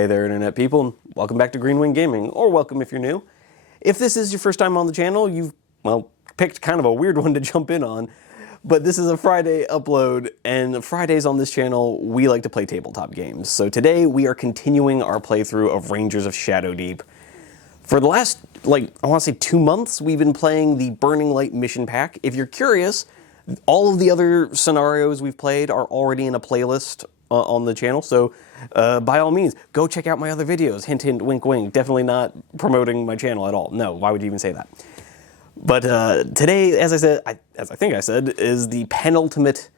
Hey there, Internet people. Welcome back to Green Wing Gaming, or welcome if you're new. If this is your first time on the channel, you've, well, picked kind of a weird one to jump in on, but this is a Friday upload, and Fridays on this channel, we like to play tabletop games. So today, we are continuing our playthrough of Rangers of Shadowdeep. For the last, I want to say 2 months, we've been playing the Burning Light mission pack. If you're curious, all of the other scenarios we've played are already in a playlist on the channel, so by all means, go check out my other videos. Hint, hint, wink, wink. Definitely not promoting my channel at all. No, why would you even say that? But today, as I think I said, is the penultimate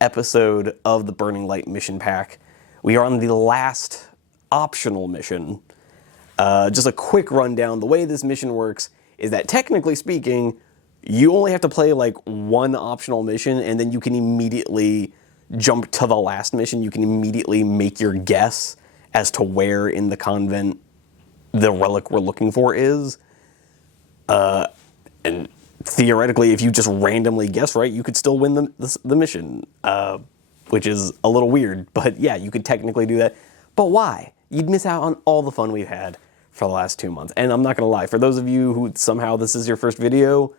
episode of the Burning Light mission pack. We are on the last optional mission. Just a quick rundown. The way this mission works is that, technically speaking, you only have to play like one optional mission, and then you can immediately jump to the last mission. You can immediately make your guess as to where in the convent the relic we're looking for is. And theoretically, if you just randomly guess right, you could still win the mission, which is a little weird. But yeah, you could technically do that. But why? You'd miss out on all the fun we've had for the last 2 months. And I'm not going to lie, for those of you who somehow this is your first video,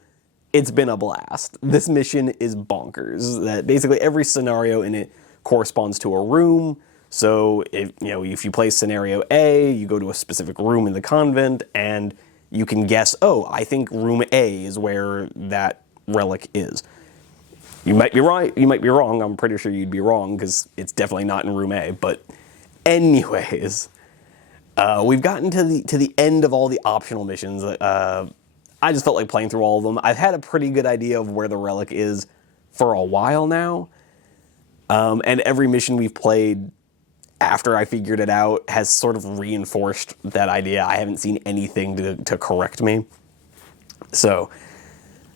it's been a blast. This mission is bonkers. That basically every scenario in it corresponds to a room. So if you play scenario A, you go to a specific room in the convent, and you can guess, oh, I think room A is where that relic is. You might be right, you might be wrong. I'm pretty sure you'd be wrong, because it's definitely not in room A. But anyways, we've gotten to the end of all the optional missions. I just felt like playing through all of them. I've had a pretty good idea of where the relic is for a while now. And every mission we've played after I figured it out has sort of reinforced that idea. I haven't seen anything to correct me. So,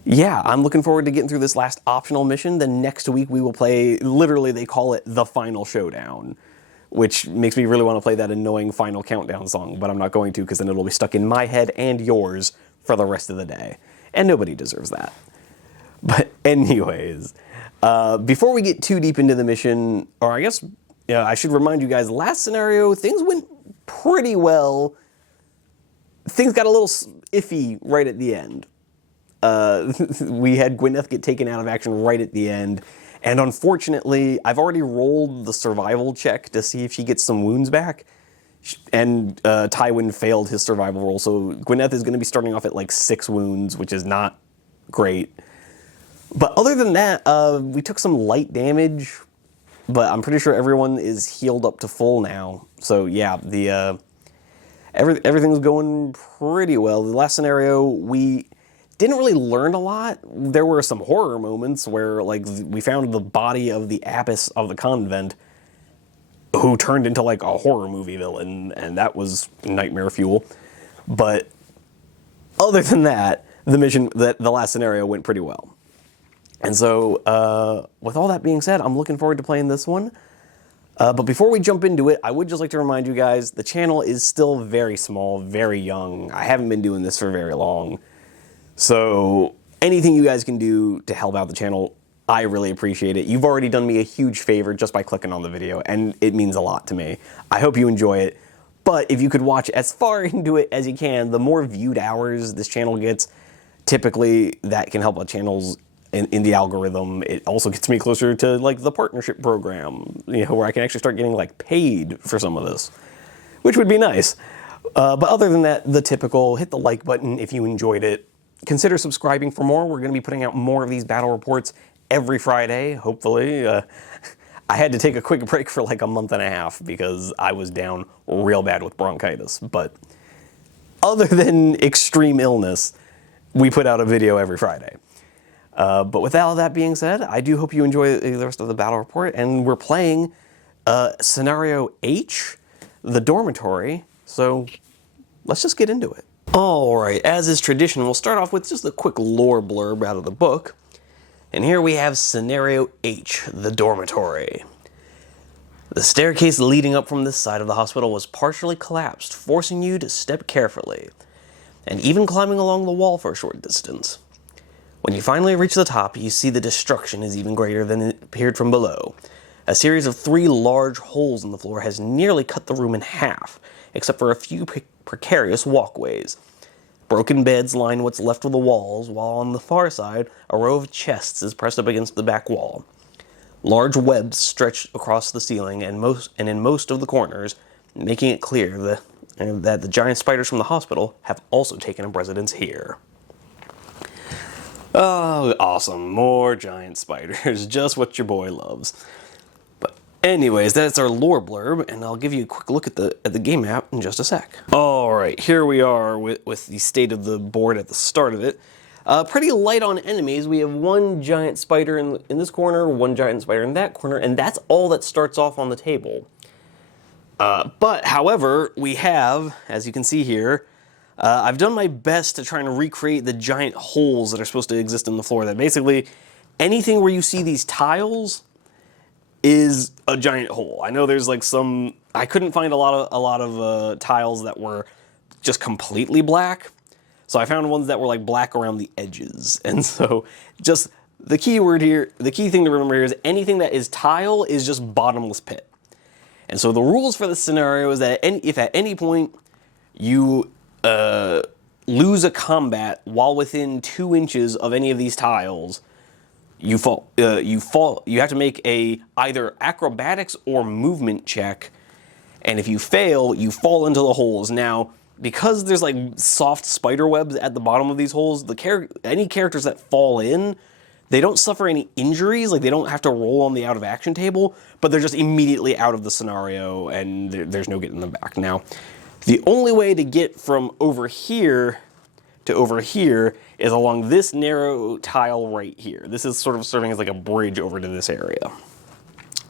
yeah, I'm looking forward to getting through this last optional mission. Then next week we will play, literally they call it the Final Showdown, which makes me really want to play that annoying Final Countdown song, but I'm not going to, because then it'll be stuck in my head and yours for the rest of the day. And nobody deserves that. But anyways, before we get too deep into the mission, or I guess I should remind you guys, last scenario, things went pretty well. Things got a little iffy right at the end. We had Gwyneth get taken out of action right at the end. And unfortunately, I've already rolled the survival check to see if she gets some wounds back. And Tywin failed his survival roll, so Gwyneth is going to be starting off at like 6 wounds, which is not great. But other than that, we took some light damage, but I'm pretty sure everyone is healed up to full now. So yeah, everything was going pretty well. The last scenario, we didn't really learn a lot. There were some horror moments where we found the body of the abbess of the convent, who turned into like a horror movie villain, and that was nightmare fuel. But other than that, the last scenario went pretty well. And so, with all that being said, I'm looking forward to playing this one. But before we jump into it, I would just like to remind you guys, the channel is still very small, very young. I haven't been doing this for very long. So anything you guys can do to help out the channel, I really appreciate it. You've already done me a huge favor just by clicking on the video, and it means a lot to me. I hope you enjoy it, but if you could watch as far into it as you can, the more viewed hours this channel gets, typically that can help our channels in the algorithm. It also gets me closer to like the partnership program, where I can actually start getting like paid for some of this, which would be nice. But other than that, the typical, hit the like button if you enjoyed it. Consider subscribing for more. We're going to be putting out more of these battle reports every Friday, hopefully. I had to take a quick break for like a month and a half because I was down real bad with bronchitis. But other than extreme illness, we put out a video every Friday. But with all that being said, I do hope you enjoy the rest of the battle report. And we're playing Scenario H, the Dormitory. So let's just get into it. Alright, as is tradition, we'll start off with just a quick lore blurb out of the book. And here we have Scenario H, the Dormitory. The staircase leading up from this side of the hospital was partially collapsed, forcing you to step carefully, and even climbing along the wall for a short distance. When you finally reach the top, you see the destruction is even greater than it appeared from below. A series of 3 large holes in the floor has nearly cut the room in half, except for a few precarious walkways. Broken beds line what's left of the walls, while on the far side, a row of chests is pressed up against the back wall. Large webs stretch across the ceiling and in most of the corners, making it clear that the giant spiders from the hospital have also taken up residence here. Oh, awesome. More giant spiders. Just what your boy loves. But anyways, that's our lore blurb, and I'll give you a quick look at the game map in just a sec. Alright, here we are with the state of the board at the start of it. Pretty light on enemies. We have 1 giant spider in this corner, 1 giant spider in that corner, and that's all that starts off on the table. But, however, we have, as you can see here, I've done my best to try and recreate the giant holes that are supposed to exist in the floor. That basically, anything where you see these tiles is a giant hole. I know there's like some... I couldn't find a lot of tiles that were just completely black. So I found ones that were like black around the edges. And so just the key word here, the key thing to remember here is anything that is tile is just bottomless pit. And so the rules for this scenario is that if at any point you lose a combat while within 2 inches of any of these tiles, you fall. You have to make a either acrobatics or movement check, and if you fail, you fall into the holes. Now, because there's like soft spider webs at the bottom of these holes, any characters that fall in, they don't suffer any injuries, like they don't have to roll on the out of action table, but they're just immediately out of the scenario and there's no getting them back. Now, the only way to get from over here to over here is along this narrow tile right here. This is sort of serving as like a bridge over to this area.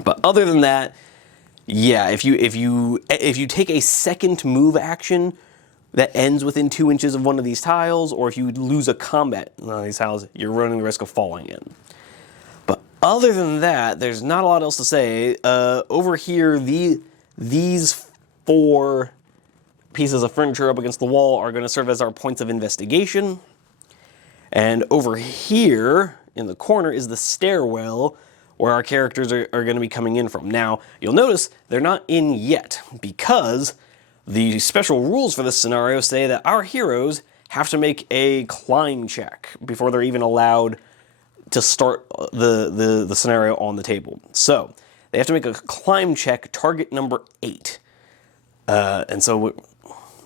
But other than that, yeah, if you take a second move action that ends within 2 inches of one of these tiles, or if you lose a combat on one of these tiles, you're running the risk of falling in. But other than that, there's not a lot else to say. Over here, these 4 pieces of furniture up against the wall are going to serve as our points of investigation. And over here, in the corner, is the stairwell where our characters are going to be coming in from. Now, you'll notice they're not in yet, because the special rules for this scenario say that our heroes have to make a climb check before they're even allowed to start the scenario on the table. So, they have to make a climb check, target number 8. And so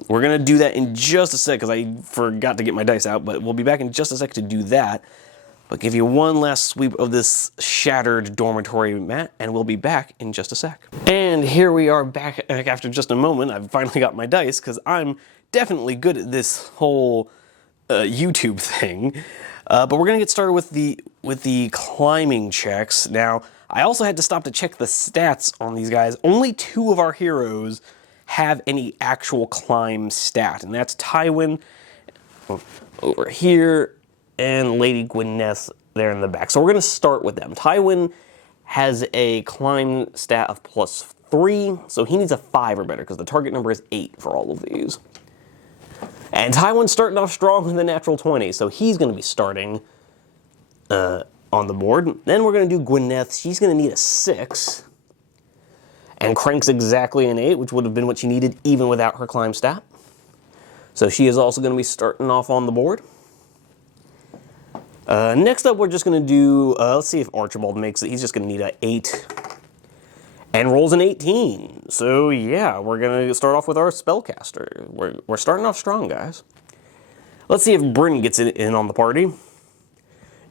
we're going to do that in just a sec, because I forgot to get my dice out, but we'll be back in just a sec to do that. But give you one last sweep of this shattered dormitory mat, and we'll be back in just a sec. And here we are back after just a moment. I've finally got my dice, because I'm definitely good at this whole YouTube thing. But we're going to get started with the climbing checks. Now, I also had to stop to check the stats on these guys. Only 2 of our heroes have any actual climb stat, and that's Tywin over here, and Lady Gwyneth there in the back. So we're going to start with them. Tywin has a climb stat of +3, so he needs a 5 or better, because the target number is 8 for all of these. And Tywin's starting off strong with a natural 20, so he's going to be starting on the board. Then we're going to do Gwyneth. She's going to need a 6, and cranks exactly an 8, which would have been what she needed even without her climb stat. So she is also going to be starting off on the board. Next up, we're just going to do, let's see if Archibald makes it. He's just going to need an 8 and rolls an 18. So yeah, we're going to start off with our spellcaster. We're starting off strong, guys. Let's see if Bryn gets in on the party.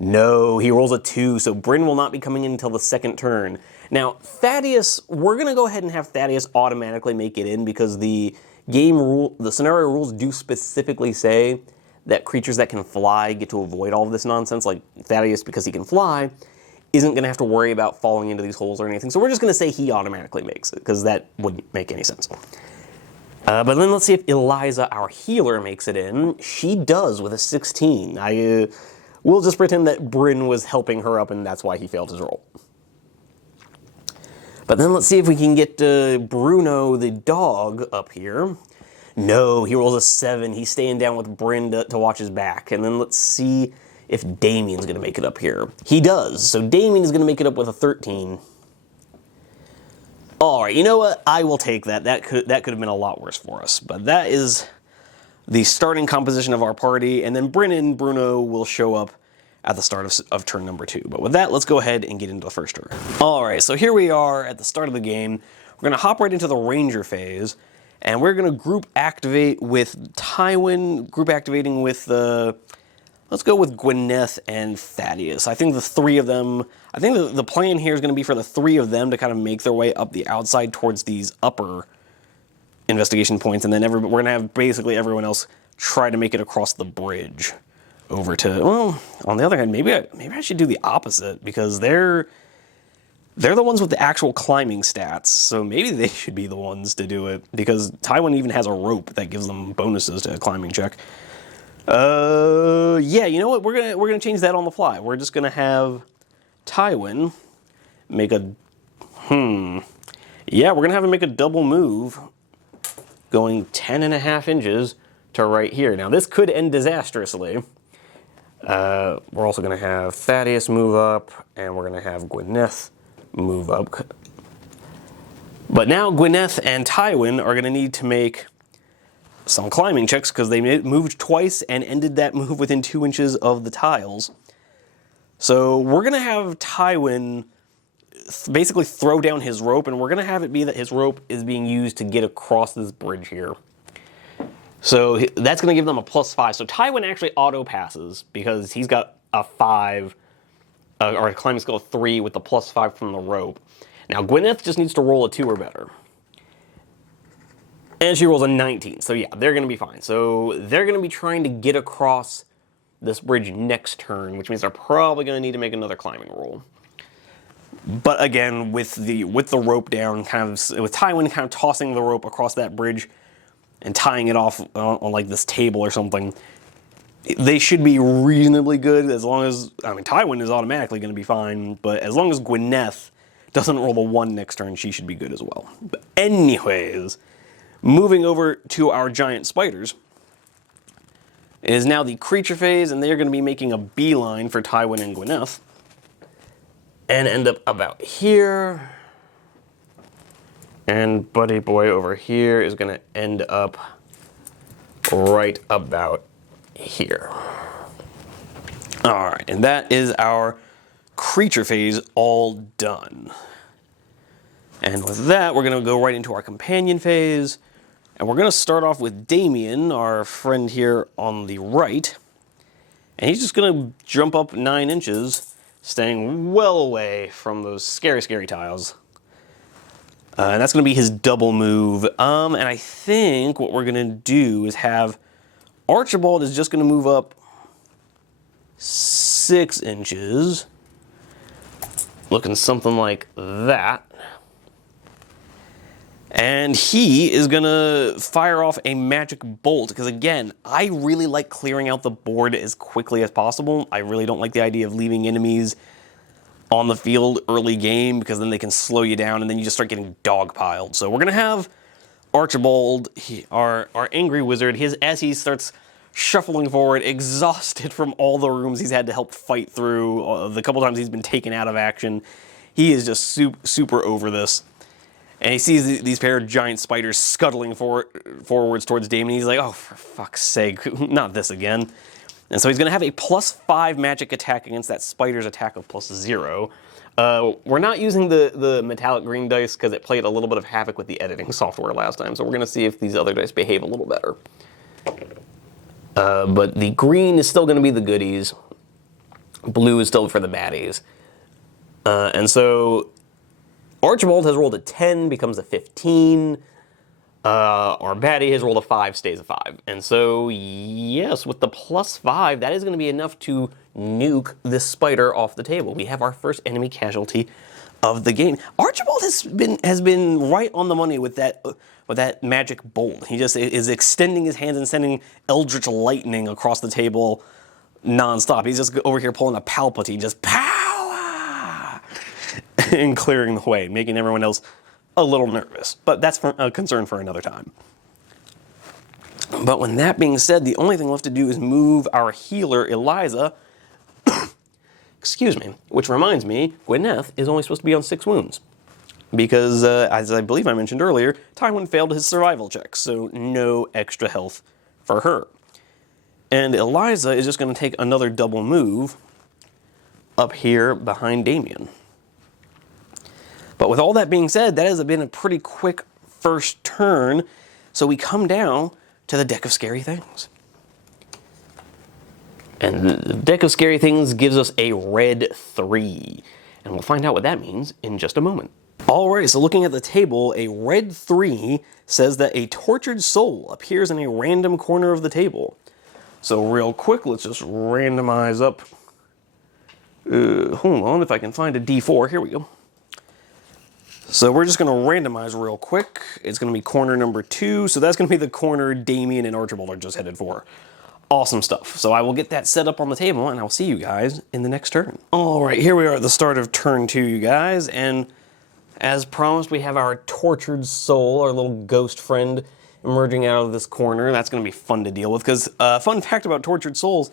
No, he rolls a 2, so Bryn will not be coming in until the second turn. Now, Thaddeus, we're going to go ahead and have Thaddeus automatically make it in, because the scenario rules do specifically say that creatures that can fly get to avoid all of this nonsense. Like Thaddeus, because he can fly, isn't going to have to worry about falling into these holes or anything. So we're just going to say he automatically makes it, because that wouldn't make any sense. But then let's see if Eliza, our healer, makes it in. She does with a 16. We'll just pretend that Bryn was helping her up and that's why he failed his roll. But then let's see if we can get Bruno the dog up here. No, he rolls a 7. He's staying down with Bryn to watch his back. And then let's see if Damien's going to make it up here. He does. So Damien is going to make it up with a 13. All right, you know what? I will take that. That could have been a lot worse for us. But that is the starting composition of our party, and then Bryn and Bruno will show up at the start of turn number 2. But with that, let's go ahead and get into the first turn. All right, so here we are at the start of the game. We're going to hop right into the Ranger phase, and we're going to group activate with Tywin, group activating with let's go with Gwyneth and Thaddeus. I think the three of them, I think the plan here is going to be for the three of them to kind of make their way up the outside towards these upper investigation points, and then we're going to have basically everyone else try to make it across the bridge over to, well, on the other hand, maybe I should do the opposite, because they're the ones with the actual climbing stats, so maybe they should be the ones to do it, because Tywin even has a rope that gives them bonuses to a climbing check. Yeah, you know what? We're gonna change that on the fly. We're just gonna have Tywin make a yeah, we're gonna have him make a double move, going 10.5 inches to right here. Now this could end disastrously. We're also gonna have Thaddeus move up, and we're gonna have Gwyneth move up. But now Gwyneth and Tywin are gonna need to make some climbing checks, because they moved twice and ended that move within 2 inches of the tiles. So we're going to have Tywin basically throw down his rope, and we're going to have it be that his rope is being used to get across this bridge here. So that's going to give them a +5. So Tywin actually auto passes because he's got a 5, or a climbing skill of 3 with the +5 from the rope. Now Gwyneth just needs to roll a 2 or better. And she rolls a 19, so yeah, they're going to be fine. So they're going to be trying to get across this bridge next turn, which means they're probably going to need to make another climbing roll. But again, with the rope down, with Tywin kind of tossing the rope across that bridge and tying it off on like this table or something, they should be reasonably good, as long as, I mean, Tywin is automatically going to be fine, but as long as Gwyneth doesn't roll the 1 next turn, she should be good as well. But anyways, moving over to our giant spiders, it is now the creature phase, and they're going to be making a beeline for Tywin and Gwyneth, and end up about here. And Buddy Boy over here is going to end up right about here. All right, and that is our creature phase all done. And with that, we're going to go right into our companion phase. And we're going to start off with Damien, our friend here on the right. And he's just going to jump up 9 inches, staying well away from those scary, scary tiles. And that's going to be his double move. And I think what we're going to do is have Archibald is just going to move up 6 inches. Looking something like that. And he is going to fire off a magic bolt, because again, I really like clearing out the board as quickly as possible. I really don't like the idea of leaving enemies on the field early game, because then they can slow you down and then you just start getting dogpiled. So we're going to have Archibald, our angry wizard, as he starts shuffling forward, exhausted from all the rooms he's had to help fight through, the couple times he's been taken out of action. He is just super over this. And he sees these pair of giant spiders scuttling forwards towards Damien. He's like, oh, for fuck's sake, not this again. And so he's going to have a +5 magic attack against that spider's attack of +0. We're not using the metallic green dice because it played a little bit of havoc with the editing software last time. So we're going to see if these other dice behave a little better. But the green is still going to be the goodies. Blue is still for the baddies. And so Archibald has rolled a 10, becomes a 15. Our baddie has rolled a 5, stays a 5. And so, yes, with the +5, that is going to be enough to nuke this spider off the table. We have our first enemy casualty of the game. Archibald has been right on the money with that magic bolt. He just is extending his hands and sending eldritch lightning across the table nonstop. He's just over here pulling a Palpatine, just pow! And clearing the way, making everyone else a little nervous. But that's a concern for another time. But when that being said, the only thing left to do is move our healer, Eliza. Excuse me. Which reminds me, Gwyneth is only supposed to be on 6 wounds. because, as I believe I mentioned earlier, Tywin failed his survival check, so no extra health for her. And Eliza is just going to take another double move up here behind Damien. But with all that being said, that has been a pretty quick first turn, so we come down to the deck of scary things. And the deck of scary things gives us a red 3, and we'll find out what that means in just a moment. Alright, so looking at the table, a red 3 says that a tortured soul appears in a random corner of the table. So real quick, let's just randomize up. Hold on, if I can find a D4, here we go. So we're just going to randomize real quick. It's going to be corner number 2, so that's going to be the corner Damien and Archibald are just headed for. Awesome stuff. So I will get that set up on the table, and I'll see you guys in the next turn. Alright, here we are at the start of turn 2, you guys, and as promised, we have our tortured soul, our little ghost friend, emerging out of this corner. That's going to be fun to deal with, because fun fact about tortured souls,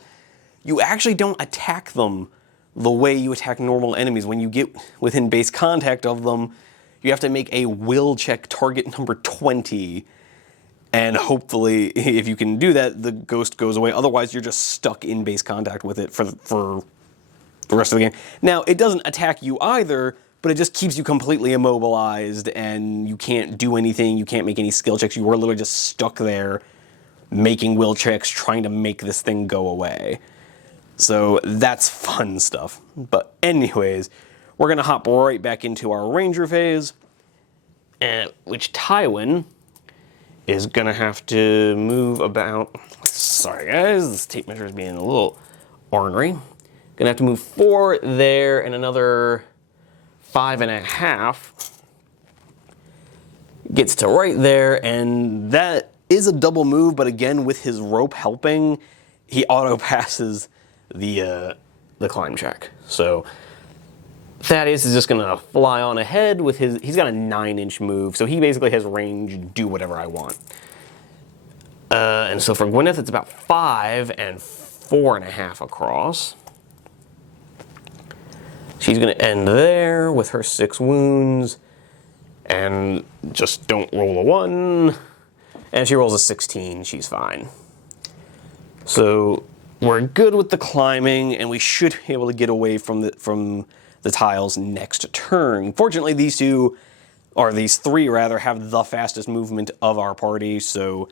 you actually don't attack them the way you attack normal enemies. When you get within base contact of them, you have to make a will check target number 20, and hopefully, if you can do that, the ghost goes away. Otherwise, you're just stuck in base contact with it for the rest of the game. Now, it doesn't attack you either, but it just keeps you completely immobilized, and you can't do anything, you can't make any skill checks, you are literally just stuck there making will checks, trying to make this thing go away. So that's fun stuff. But anyways, we're going to hop right back into our Ranger phase, which Tywin is going to have to move about. Sorry guys, this tape measure is being a little ornery. Going to have to move 4 there and another 5.5. Gets to right there, and that is a double move, but again, with his rope helping, he auto passes the climb check. So Thaddeus is just gonna fly on ahead with he's got a 9-inch move, so he basically has range, do whatever I want. And so for Gwyneth, it's about 5 and 4.5 across. She's going to end there with her 6 wounds, and just don't roll a 1. And she rolls a 16, she's fine. So we're good with the climbing, and we should be able to get away from the tiles next turn. Fortunately, these 3 rather, have the fastest movement of our party, so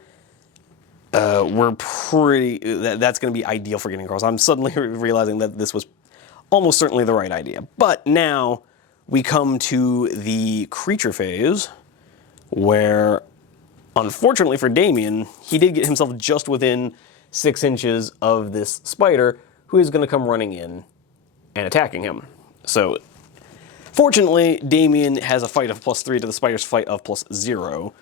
we're that's going to be ideal for getting across. I'm suddenly realizing that this was almost certainly the right idea. But now we come to the creature phase, where, unfortunately for Damien, he did get himself just within 6 inches of this spider, who is going to come running in and attacking him. So, fortunately, Damien has a fight of +3 to the spider's fight of +0.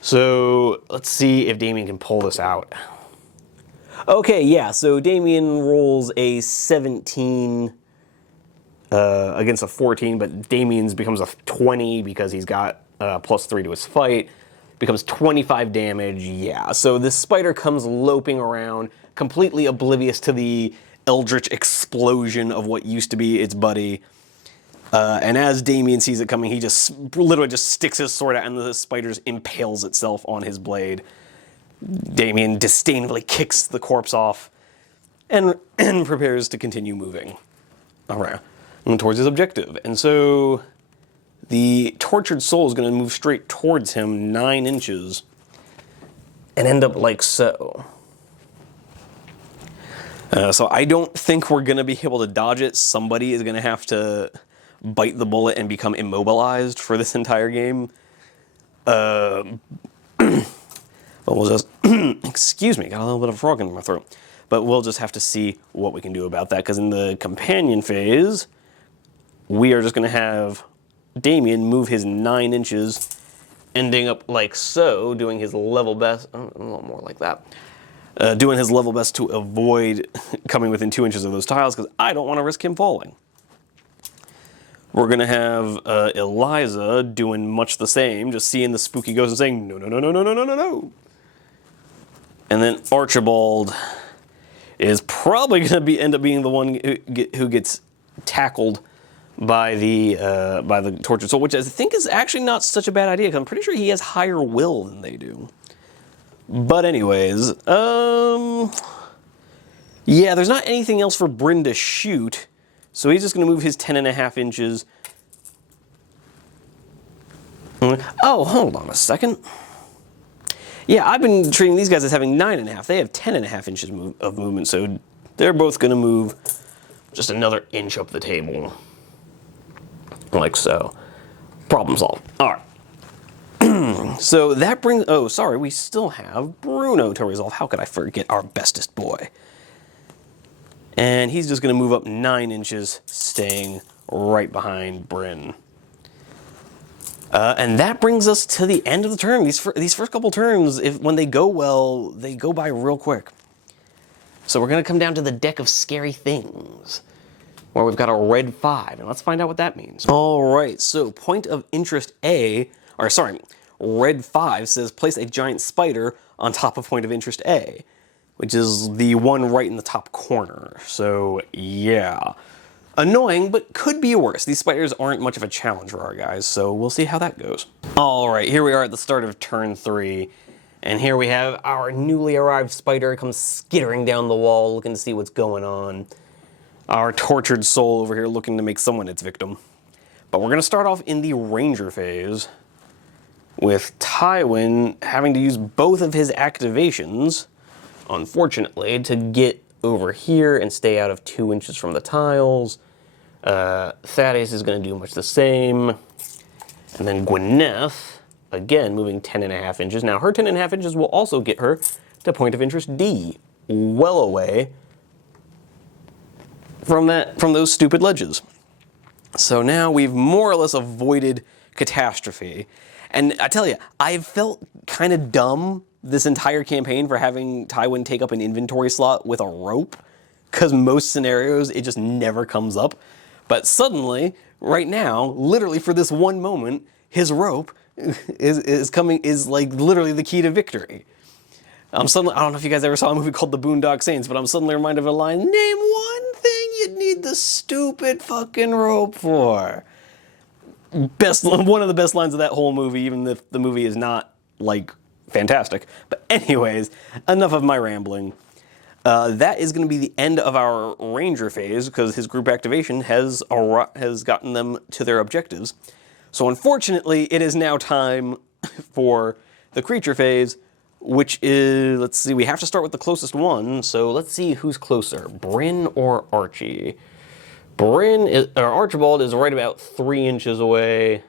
So, let's see if Damien can pull this out. Okay, yeah, so Damien rolls a 17 against a 14, but Damien's becomes a 20 because he's got +3 to his fight. Becomes 25 damage, yeah. So this spider comes loping around, completely oblivious to the eldritch explosion of what used to be its buddy. And as Damien sees it coming, he just literally just sticks his sword out, and the spider impales itself on his blade. Damien disdainfully kicks the corpse off and prepares to continue moving around towards his objective. And so the tortured soul is going to move straight towards him 9 inches and end up like so. So I don't think we're going to be able to dodge it. Somebody is going to have to bite the bullet and become immobilized for this entire game. But we'll just, excuse me, got a little bit of a frog in my throat. But we'll just have to see what we can do about that, because in the companion phase, we are just going to have Damien move his 9 inches, ending up like so, doing his level best, a little more like that, doing his level best to avoid coming within 2 inches of those tiles, because I don't want to risk him falling. We're going to have Eliza doing much the same, just seeing the spooky ghost and saying, no, no, no, no, no, no, no, no, no. And then Archibald is probably going to end up being the one who gets tackled by the tortured soul, which I think is actually not such a bad idea, because I'm pretty sure he has higher will than they do. But anyways, yeah, there's not anything else for Bryn to shoot, so he's just going to move his 10.5 inches. Oh, hold on a second. Yeah, I've been treating these guys as having 9.5. They have 10.5 inches of movement, so they're both going to move just another inch up the table. Like so. Problem solved. All right. So that brings... Oh, sorry, we still have Bruno to resolve. How could I forget our bestest boy? And he's just going to move up 9 inches, staying right behind Bryn. And that brings us to the end of the turn. These first couple turns, when they go well, they go by real quick. So we're going to come down to the deck of scary things, where we've got a red 5, and let's find out what that means. All right, so point of interest A, or sorry, red 5 says place a giant spider on top of point of interest A, which is the one right in the top corner. So yeah, annoying, but could be worse. These spiders aren't much of a challenge for our guys, so we'll see how that goes. All right, here we are at the start of turn 3, and here we have our newly arrived spider comes skittering down the wall, looking to see what's going on. Our tortured soul over here looking to make someone its victim. But we're going to start off in the ranger phase, with Tywin having to use both of his activations, unfortunately, to get over here and stay out of 2 inches from the tiles. Thaddeus is going to do much the same. And then Gwyneth, again, moving 10.5 inches. Now, her 10.5 inches will also get her to point of interest D, well away from those stupid ledges. So now we've more or less avoided catastrophe. And I tell you, I've felt kind of dumb this entire campaign for having Tywin take up an inventory slot with a rope, because most scenarios it just never comes up. But suddenly, right now, literally for this one moment, his rope is like literally the key to victory. I don't know if you guys ever saw a movie called The Boondock Saints, but I'm suddenly reminded of a line, name one thing you'd need the stupid fucking rope for. One of the best lines of that whole movie, even if the movie is not, like, fantastic. But anyways, enough of my rambling. That is going to be the end of our ranger phase, because his group activation has gotten them to their objectives. So unfortunately, it is now time for the creature phase, which is, let's see, we have to start with the closest one, so let's see who's closer, Bryn or Archie. Archibald is right about 3 inches away.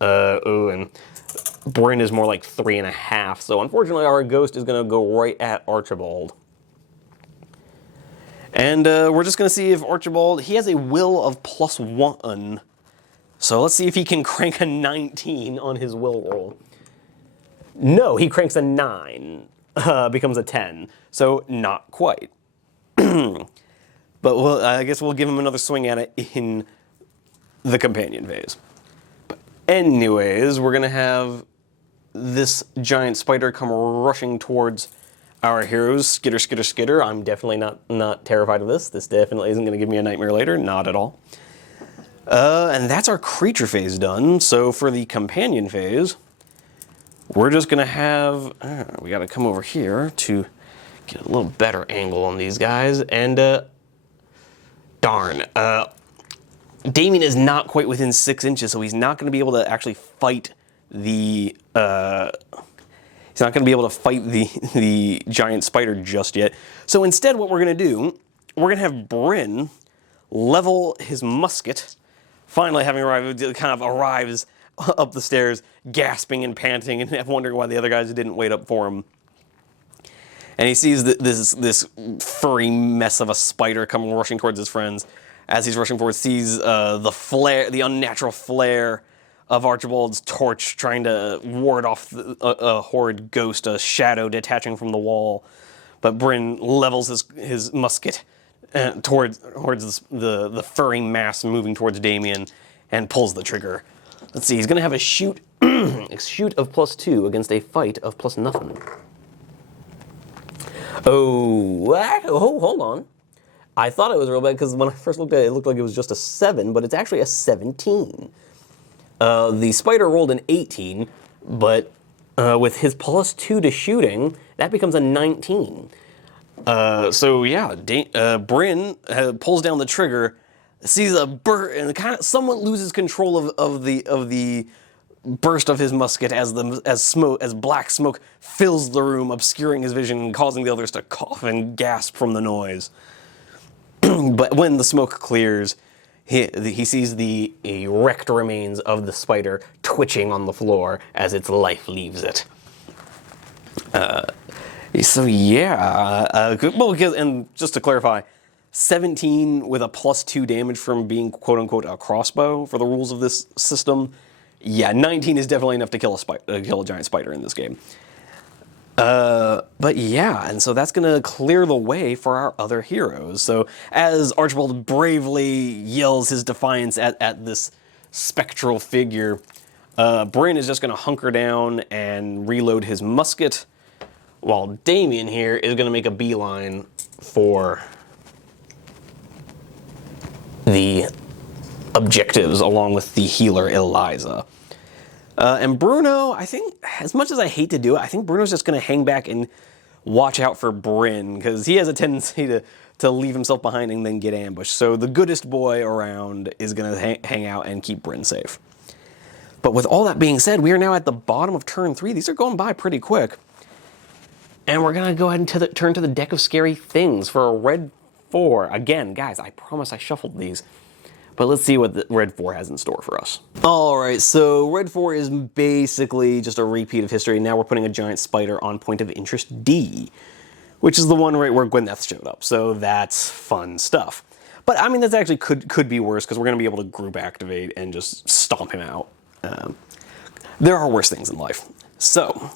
And Bryn is more like 3.5. So unfortunately, our ghost is going to go right at Archibald. And we're just going to see if Archibald, he has a will of +1. So let's see if he can crank a 19 on his will roll. No, he cranks a 9, becomes a 10. So not quite. But I guess we'll give him another swing at it in the companion phase. But anyways, we're going to have this giant spider come rushing towards our heroes. Skitter, skitter, skitter. I'm definitely not terrified of this. This definitely isn't going to give me a nightmare later. Not at all. And that's our creature phase done. So for the companion phase, we're just going to have... we got to come over here to get a little better angle on these guys. And... darn. Damien is not quite within 6 inches, so he's not going to be able to actually fight the... he's not going to be able to fight the giant spider just yet. So instead, what we're going to do, we're going to have Bryn level his musket. Finally, having arrived, kind of arrives up the stairs, gasping and panting, and wondering why the other guys didn't wait up for him. And he sees this furry mess of a spider come rushing towards his friends. As he's rushing forward, sees the unnatural flare of Archibald's torch trying to ward off a horrid ghost, a shadow detaching from the wall. But Bryn levels his musket towards the furry mass moving towards Damien and pulls the trigger. Let's see, he's going to have a shoot, a shoot of +2 against a fight of +0. Oh, hold on. I thought it was real bad because when I first looked at it, it looked like it was just a 7, but it's actually a 17. The spider rolled an 18, but with his +2 to shooting, that becomes a 19. So yeah, Bryn pulls down the trigger, sees a burst, and kind of somewhat loses control of the burst of his musket as black smoke fills the room, obscuring his vision, causing the others to cough and gasp from the noise. But when the smoke clears, he sees the wrecked remains of the spider twitching on the floor as its life leaves it. So yeah, well, and just to clarify, 17 with a +2 damage from being quote-unquote a crossbow for the rules of this system. Yeah, 19 is definitely enough to kill a giant spider in this game. But yeah, and so that's going to clear the way for our other heroes. So as Archibald bravely yells his defiance at this spectral figure, Bryn is just going to hunker down and reload his musket, while Damien here is going to make a beeline for the objectives along with the healer Eliza. And Bruno, I think, as much as I hate to do it, I think Bruno's just going to hang back and watch out for Bryn, because he has a tendency to leave himself behind and then get ambushed. So the goodest boy around is going to hang out and keep Bryn safe. But with all that being said, we are now at the bottom of turn 3. These are going by pretty quick. And we're going to go ahead and turn to the deck of scary things for a red 4. Again, guys, I promise I shuffled these. But let's see what the red 4 has in store for us. All right, so red 4 is basically just a repeat of history. Now we're putting a giant spider on point of interest D, which is the one right where Gwyneth showed up. So that's fun stuff. But I mean, that's actually could be worse, because we're going to be able to group activate and just stomp him out. There are worse things in life. So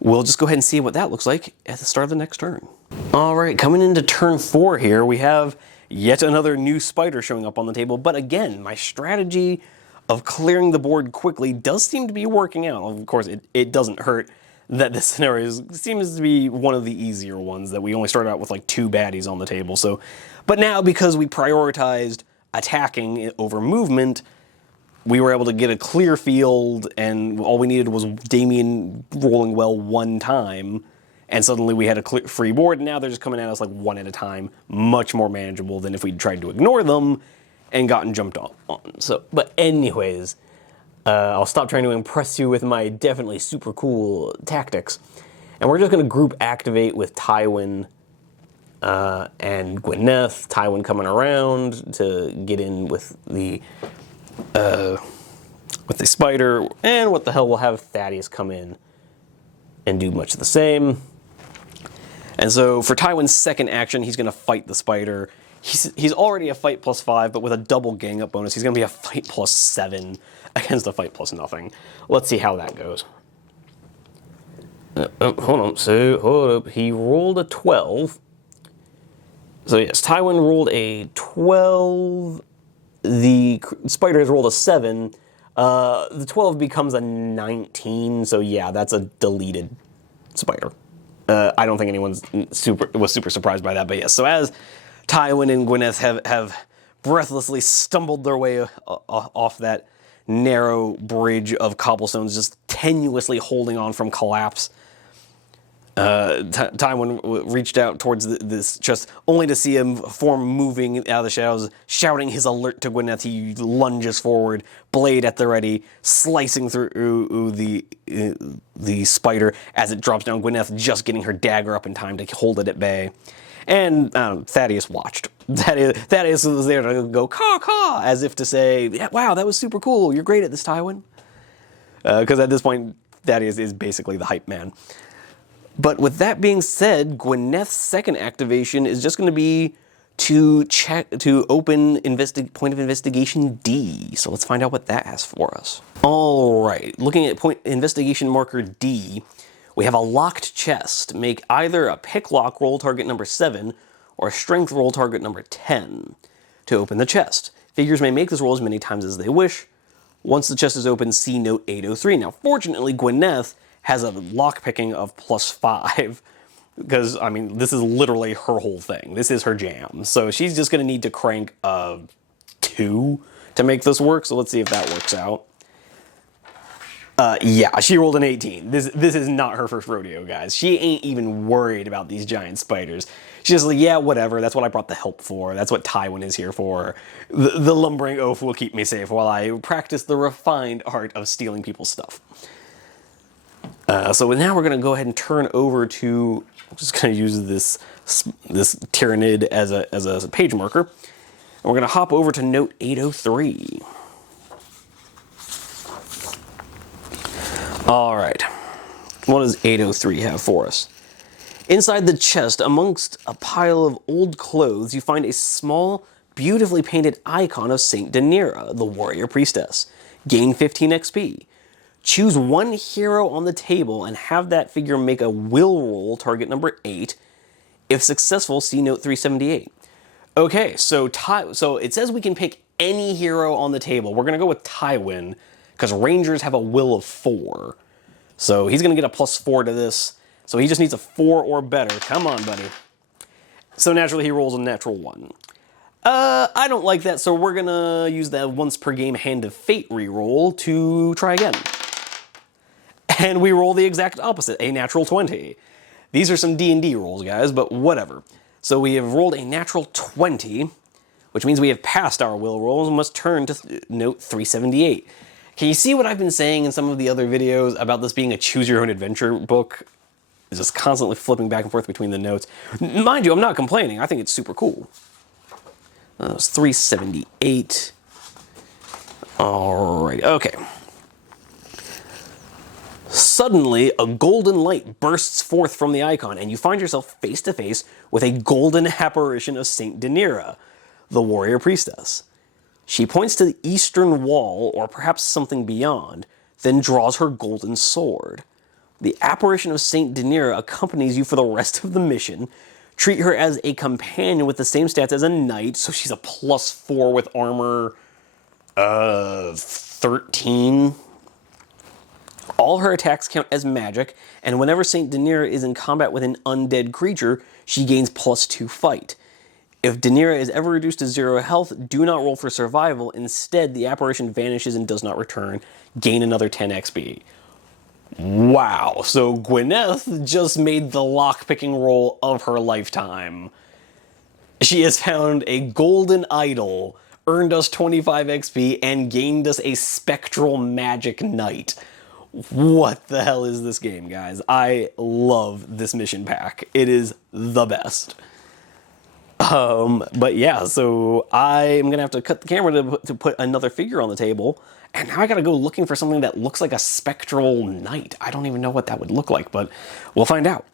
we'll just go ahead and see what that looks like at the start of the next turn. All right, coming into turn 4 here, we have yet another new spider showing up on the table. But again, my strategy of clearing the board quickly does seem to be working out. Of course, it doesn't hurt that this scenario seems to be one of the easier ones, that we only started out with like 2 baddies on the table. So, but now because we prioritized attacking over movement, we were able to get a clear field, and all we needed was Damien rolling well 1 time, and suddenly we had a free board, and now they're just coming at us like 1 at a time, much more manageable than if we'd tried to ignore them and gotten jumped on. So, but anyways, I'll stop trying to impress you with my definitely super cool tactics, and we're just going to group activate with Tywin and Gwyneth. Tywin coming around to get in with the spider, and what the hell, we'll have Thaddeus come in and do much the same. And so for Tywin's second action, he's going to fight the spider. He's already a fight +5, but with a double gang up bonus, he's going to be a fight +7 against a fight +0. Let's see how that goes. Hold on. So, hold up. He rolled a 12. So yes, Tywin rolled a 12. The spider has rolled a 7. The 12 becomes a 19. So yeah, that's a deleted spider. I don't think anyone's was super surprised by that, but yes. So as Tywin and Gwyneth have breathlessly stumbled their way off that narrow bridge of cobblestones, just tenuously holding on from collapse, Tywin reached out towards this chest, only to see a form moving out of the shadows, shouting his alert to Gwyneth. He lunges forward, blade at the ready, slicing through the spider as it drops down. Gwyneth just getting her dagger up in time to hold it at bay. And Thaddeus watched. Thaddeus was there to go caw caw, as if to say, yeah, wow, that was super cool. You're great at this, Tywin. Because at this point, Thaddeus is basically the hype man. But with that being said, Gwyneth's second activation is just going to be to open point of investigation D. So let's find out what that has for us. All right, looking at point investigation marker D, we have a locked chest. Make either a pick lock roll target number 7 or a strength roll target number 10 to open the chest. Figures may make this roll as many times as they wish. Once the chest is open, see note 803. Now, fortunately, Gwyneth has a lockpicking of +5, because, I mean, this is literally her whole thing. This is her jam. So she's just going to need to crank 2 to make this work. So let's see if that works out. Yeah, she rolled an 18. This is not her first rodeo, guys. She ain't even worried about these giant spiders. She's just like, yeah, whatever. That's what I brought the help for. That's what Tywin is here for. The lumbering oaf will keep me safe while I practice the refined art of stealing people's stuff. So now we're going to go ahead and turn over to... I'm just going to use this Tyrannid as a page marker. And we're going to hop over to note 803. All right, what does 803 have for us? Inside the chest, amongst a pile of old clothes, you find a small, beautifully painted icon of Saint Daenerys, the warrior priestess. Gain 15 XP. Choose one hero on the table and have that figure make a will roll, target number 8. If successful, see note 378. Okay, so it says we can pick any hero on the table. We're going to go with Tywin, because Rangers have a will of 4. So he's going to get a +4 to this. So he just needs a 4 or better. Come on, buddy. So naturally he rolls a natural 1. I don't like that, so we're going to use that once per game Hand of Fate reroll to try again. And we roll the exact opposite, a natural 20. These are some D&D rolls, guys, but whatever. So we have rolled a natural 20, which means we have passed our will rolls and must turn to note 378. Can you see what I've been saying in some of the other videos about this being a choose-your-own-adventure book? It's just constantly flipping back and forth between the notes. Mind you, I'm not complaining. I think it's super cool. It's 378. All right, okay. Suddenly, a golden light bursts forth from the icon, and you find yourself face to face with a golden apparition of Saint Daenerys, the warrior priestess. She points to the eastern wall, or perhaps something beyond, then draws her golden sword. The apparition of Saint Daenerys accompanies you for the rest of the mission. Treat her as a companion with the same stats as a knight, so she's a +4 with armor 13. All her attacks count as magic, and whenever Saint Daenerys is in combat with an undead creature, she gains +2 fight. If Daenerys is ever reduced to 0 health, do not roll for survival. Instead, the apparition vanishes and does not return. Gain another 10 XP. Wow, so Gwyneth just made the lock-picking roll of her lifetime. She has found a golden idol, earned us 25 XP, and gained us a spectral magic knight. What the hell is this game, guys? I love this mission pack. It is the best. But yeah, so I'm going to have to cut the camera to put another figure on the table. And now I got to go looking for something that looks like a spectral knight. I don't even know what that would look like, but we'll find out.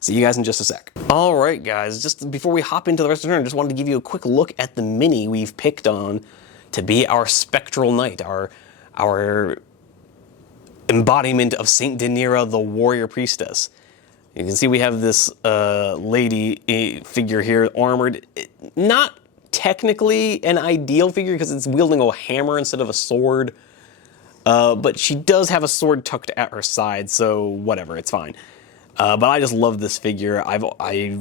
See you guys in just a sec. All right, guys, just before we hop into the rest of the turn, I just wanted to give you a quick look at the mini we've picked on to be our spectral knight, our embodiment of Saint Daenerys, the warrior priestess. You can see we have this lady figure here, armored. Not technically an ideal figure because it's wielding a hammer instead of a sword, but she does have a sword tucked at her side, so whatever, it's fine. But I just love this figure. I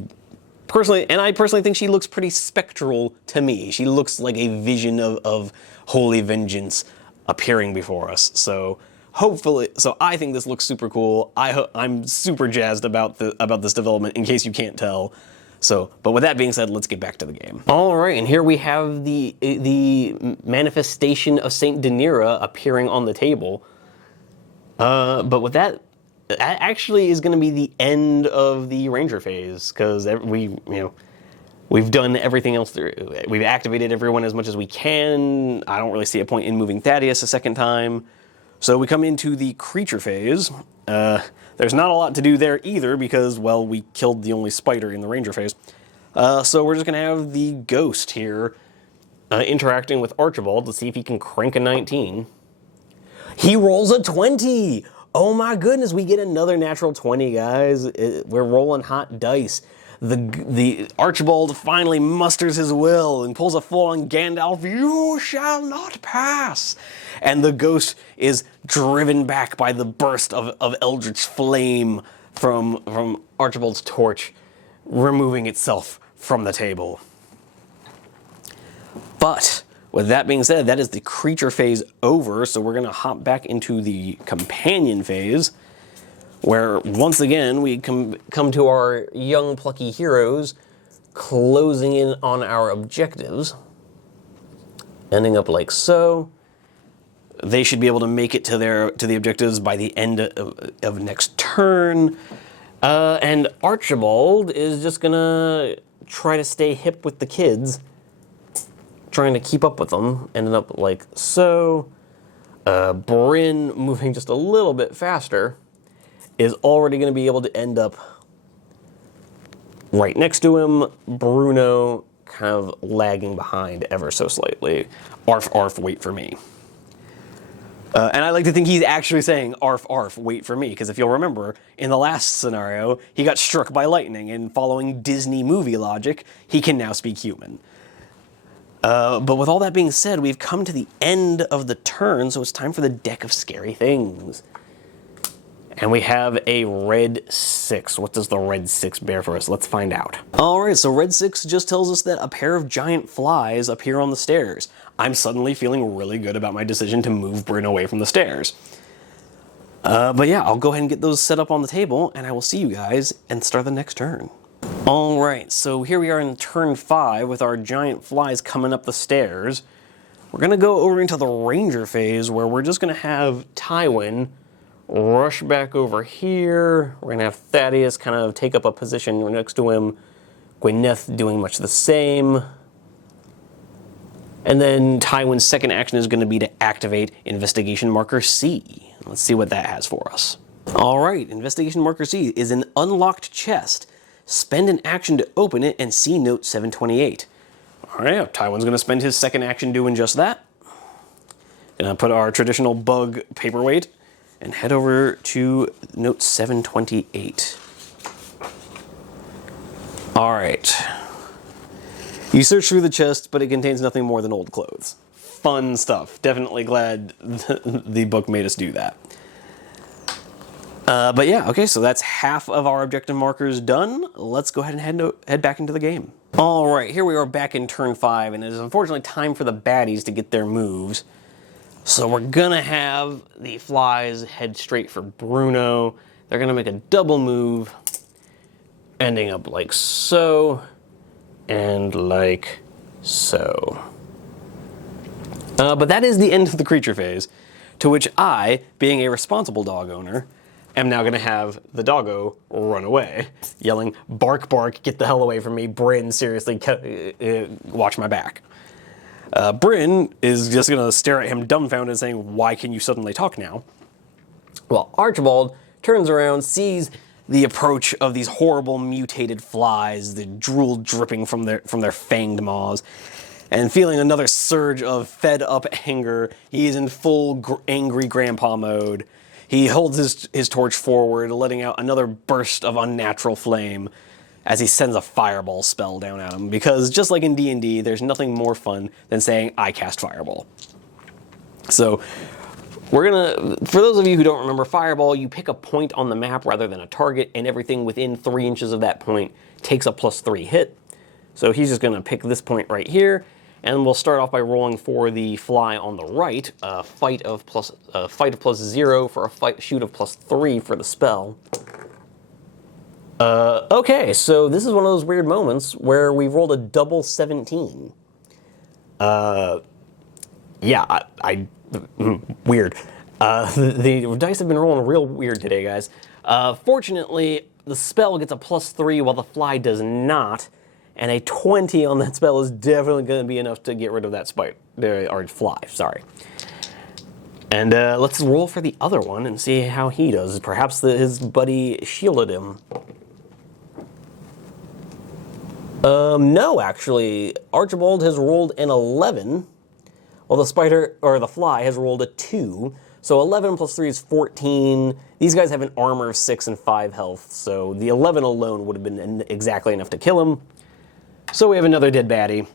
personally think she looks pretty spectral to me. She looks like a vision of holy vengeance appearing before us. So hopefully, I think this looks super cool. I'm super jazzed about this development, in case you can't tell. But with that being said, let's get back to the game. All right, and here we have the manifestation of Saint Daenerys appearing on the table. But with that actually is going to be the end of the Ranger phase, because we've done everything else through. We've activated everyone as much as we can. I don't really see a point in moving Thaddeus a second time. So we come into the creature phase. There's not a lot to do there either because, well, we killed the only spider in the Ranger phase. So we're just going to have the ghost here interacting with Archibald to see if he can crank a 19. He rolls a 20! Oh my goodness, we get another natural 20, guys. We're rolling hot dice. The Archibald finally musters his will and pulls a full-on Gandalf, "You shall not pass!" And the ghost is driven back by the burst of eldritch flame from Archibald's torch removing itself from the table. But with that being said, that is the creature phase over, so we're going to hop back into the companion phase, where once again we come to our young plucky heroes closing in on our objectives, ending up like so. They should be able to make it to the objectives by the end of next turn. And Archibald is just gonna try to stay hip with the kids, trying to keep up with them, ending up like so. Bryn, moving just a little bit faster, is already gonna be able to end up right next to him. Bruno kind of lagging behind ever so slightly. Arf, arf, wait for me. And I like to think he's actually saying, arf, arf, wait for me, because if you'll remember, in the last scenario, he got struck by lightning, and following Disney movie logic, he can now speak human. But with all that being said, we've come to the end of the turn, so it's time for the deck of scary things. And we have a red 6. What does the red 6 bear for us? Let's find out. Alright, so red 6 just tells us that a pair of giant flies appear on the stairs. I'm suddenly feeling really good about my decision to move Bryn away from the stairs. But yeah, I'll go ahead and get those set up on the table, and I will see you guys and start the next turn. Alright, so here we are in turn 5 with our giant flies coming up the stairs. We're going to go over into the ranger phase, where we're just going to have Tywin rush back over here. We're going to have Thaddeus kind of take up a position next to him. Gwyneth doing much the same. And then Tywin's second action is going to be to activate Investigation Marker C. Let's see what that has for us. Alright, Investigation Marker C is an unlocked chest. Spend an action to open it and see note 728. Alright, Tywin's going to spend his second action doing just that. Gonna put our traditional bug paperweight and head over to note 728. Alright. You search through the chest, but it contains nothing more than old clothes. Fun stuff. Definitely glad the book made us do that. But yeah, okay, so that's half of our objective markers done. Let's go ahead and head back into the game. Alright, here we are back in turn 5, and it is unfortunately time for the baddies to get their moves. So we're gonna have the flies head straight for Bruno. They're gonna make a double move, ending up like so, and like so. But that is the end of the creature phase, to which I, being a responsible dog owner, am now gonna have the doggo run away, yelling, bark, bark, get the hell away from me, Bryn, seriously, watch my back. Bryn is just going to stare at him dumbfounded, saying, why can you suddenly talk now? Well, Archibald turns around, sees the approach of these horrible mutated flies, the drool dripping from their fanged maws, and feeling another surge of fed-up anger. He is in full angry grandpa mode. He holds his torch forward, letting out another burst of unnatural flame, as he sends a fireball spell down at him, because just like in D&D, there's nothing more fun than saying, I cast fireball. So, we're gonna, for those of you who don't remember fireball, you pick a point on the map rather than a target, and everything within 3 inches of that point takes a +3 hit. So he's just gonna pick this point right here, and we'll start off by rolling for the fly on the right, fight of +0 for a shoot of +3 for the spell. Okay, so this is one of those weird moments where we rolled a double 17. Yeah, weird. The dice have been rolling real weird today, guys. Fortunately, the spell gets a +3 while the fly does not, and a 20 on that spell is definitely going to be enough to get rid of that fly, sorry. And let's roll for the other one and see how he does. Perhaps his buddy shielded him. No, actually. Archibald has rolled an 11, while the fly has rolled a 2. So 11 plus 3 is 14. These guys have an armor of 6 and 5 health, so the 11 alone would have been exactly enough to kill him. So we have another dead baddie.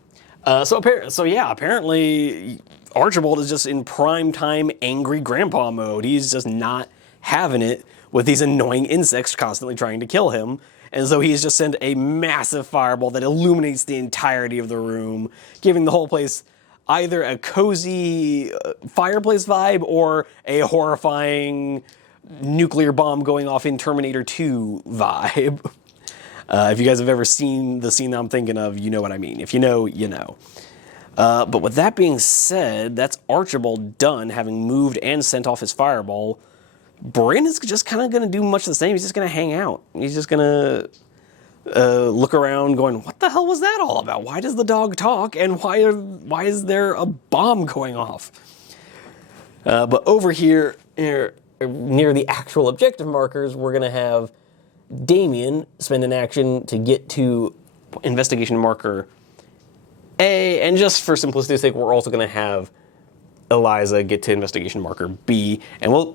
Apparently Archibald is just in prime time angry grandpa mode. He's just not having it with these annoying insects constantly trying to kill him. And so he's just sent a massive fireball that illuminates the entirety of the room, giving the whole place either a cozy fireplace vibe or a horrifying nuclear bomb going off in Terminator 2 vibe. If you guys have ever seen the scene that I'm thinking of, you know what I mean. If you know, you know. But with that being said, that's Archibald done, having moved and sent off his fireball. Bryn is just kind of going to do much the same. He's just going to hang out. He's just going to look around going, what the hell was that all about? Why does the dog talk? And why is there a bomb going off? But over here, near the actual objective markers, we're going to have Damien spend an action to get to investigation marker A, and just for simplicity's sake, we're also going to have Eliza get to investigation marker B, and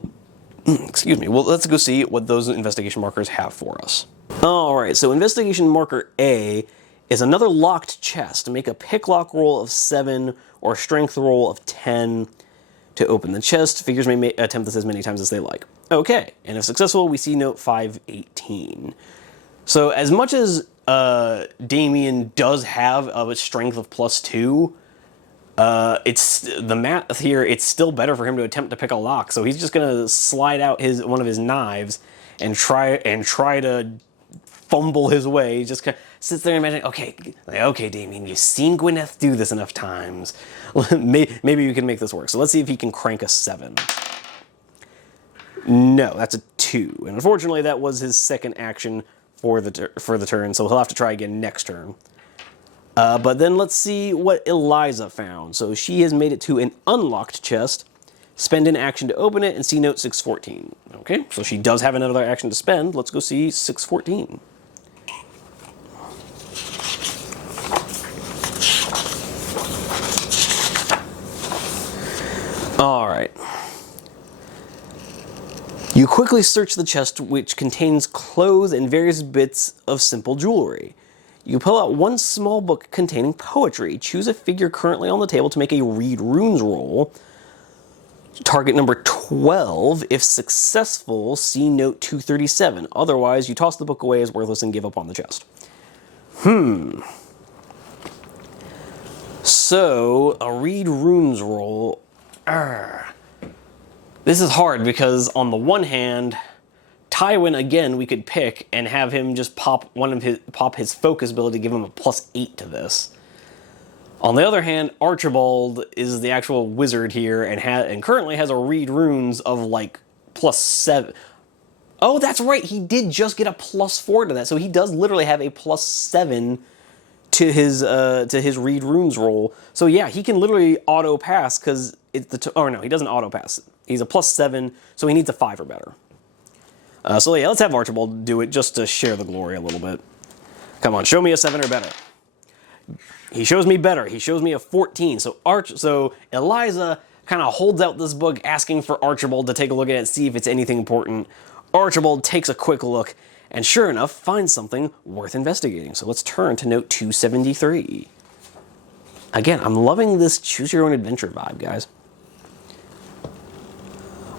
excuse me, well, let's go see what those investigation markers have for us. All right, so investigation marker A is another locked chest. Make a pick lock roll of 7 or strength roll of 10 to open the chest. Figures may attempt this as many times as they like. Okay, and if successful, we see note 518. So as much as Damien does have a strength of +2, it's the math here. It's still better for him to attempt to pick a lock. So he's just gonna slide out one of his knives and try to fumble his way. He just kind of sits there and imagine, okay, Damien, you've seen Gwyneth do this enough times. Maybe you can make this work. So let's see if he can crank a 7. No, that's a 2, and unfortunately that was his second action for the turn, so he'll have to try again next turn. But then let's see what Eliza found. So she has made it to an unlocked chest, spend an action to open it, and see note 614. Okay, so she does have another action to spend. Let's go see 614. All right. You quickly search the chest, which contains clothes and various bits of simple jewelry. You pull out one small book containing poetry. Choose a figure currently on the table to make a read runes roll. Target number 12. If successful, see note 237. Otherwise, you toss the book away as worthless and give up on the chest. So, a read runes roll. This is hard because on the one hand, Tywin again we could pick and have him just pop his focus ability, give him a +8 to this. On the other hand, Archibald is the actual wizard here and currently has a read runes of like +7. Oh, that's right, he did just get a +4 to that, so he does literally have a +7 to his read runes roll. So yeah, he can literally auto pass because it's no, he doesn't auto pass. He's a +7, so he needs a 5 or better. So yeah, let's have Archibald do it just to share the glory a little bit. Come on, show me a 7 or better. He shows me better. He shows me a 14. So Eliza kind of holds out this book, asking for Archibald to take a look at it and see if it's anything important. Archibald takes a quick look, and sure enough, finds something worth investigating. So let's turn to note 273. Again, I'm loving this choose your own adventure vibe, guys.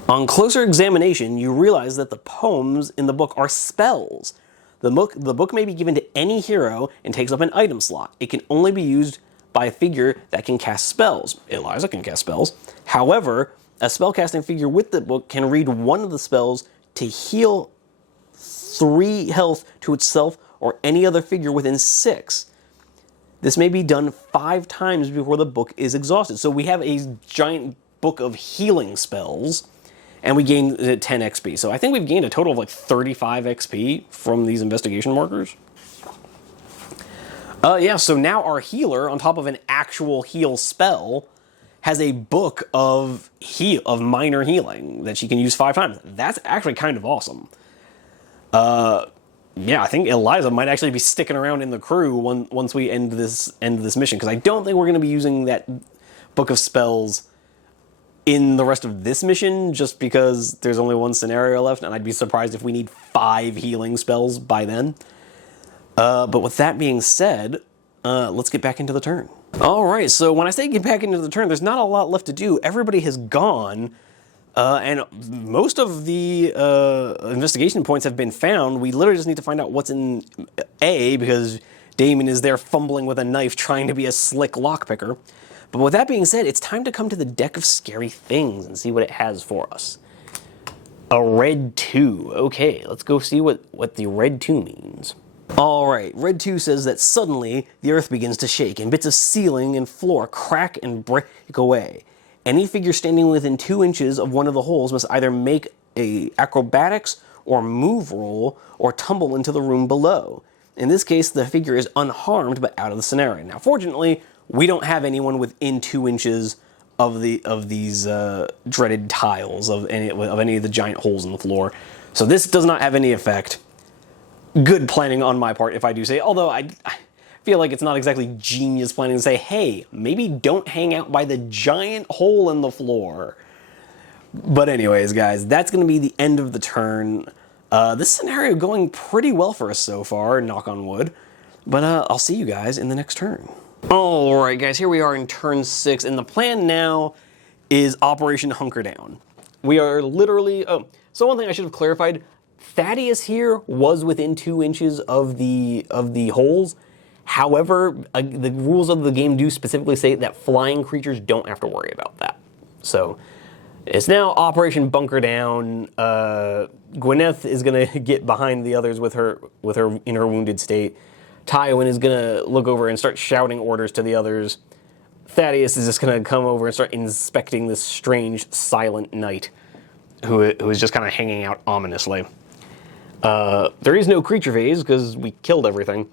On closer examination, you realize that the poems in the book are spells. The book may be given to any hero and takes up an item slot. It can only be used by a figure that can cast spells. Eliza can cast spells. However, a spellcasting figure with the book can read one of the spells to heal 3 health to itself or any other figure within 6. This may be done 5 times before the book is exhausted. So we have a giant book of healing spells, and we gained 10 XP. So I think we've gained a total of like 35 XP from these investigation markers. Yeah, so now our healer, on top of an actual heal spell, has a book of minor healing that she can use 5 times. That's actually kind of awesome. Yeah, I think Eliza might actually be sticking around in the crew once we end this mission, because I don't think we're going to be using that book of spells in the rest of this mission, just because there's only one scenario left, and I'd be surprised if we need 5 healing spells by then. But with that being said, let's get back into the turn. All right, so when I say get back into the turn, there's not a lot left to do. Everybody has gone. And most of the investigation points have been found. We literally just need to find out what's in A, because Damien is there fumbling with a knife trying to be a slick lockpicker. But with that being said, it's time to come to the deck of scary things and see what it has for us. A red 2. Okay, let's go see what the red 2 means. Alright, red 2 says that suddenly the earth begins to shake and bits of ceiling and floor crack and break away. Any figure standing within 2 inches of one of the holes must either make a acrobatics or move roll or tumble into the room below. In this case, the figure is unharmed but out of the scenario. Now, fortunately, we don't have anyone within 2 inches of these dreaded tiles of any of the giant holes in the floor, so this does not have any effect. Good planning on my part, if I do say. Although I feel like it's not exactly genius planning to say, hey, maybe don't hang out by the giant hole in the floor. But anyways, guys, that's going to be the end of the turn. This scenario going pretty well for us so far, knock on wood. But I'll see you guys in the next turn. Alright guys, here we are in turn 6, and the plan now is Operation Hunker Down. We are literally... Oh, so one thing I should have clarified, Thaddeus here was within 2 inches of the holes. However, the rules of the game do specifically say that flying creatures don't have to worry about that. So, it's now Operation Bunker Down. Gwyneth is going to get behind the others with her in her wounded state. Tywin is going to look over and start shouting orders to the others. Thaddeus is just going to come over and start inspecting this strange, silent knight who is just kind of hanging out ominously. There is no creature phase because we killed everything.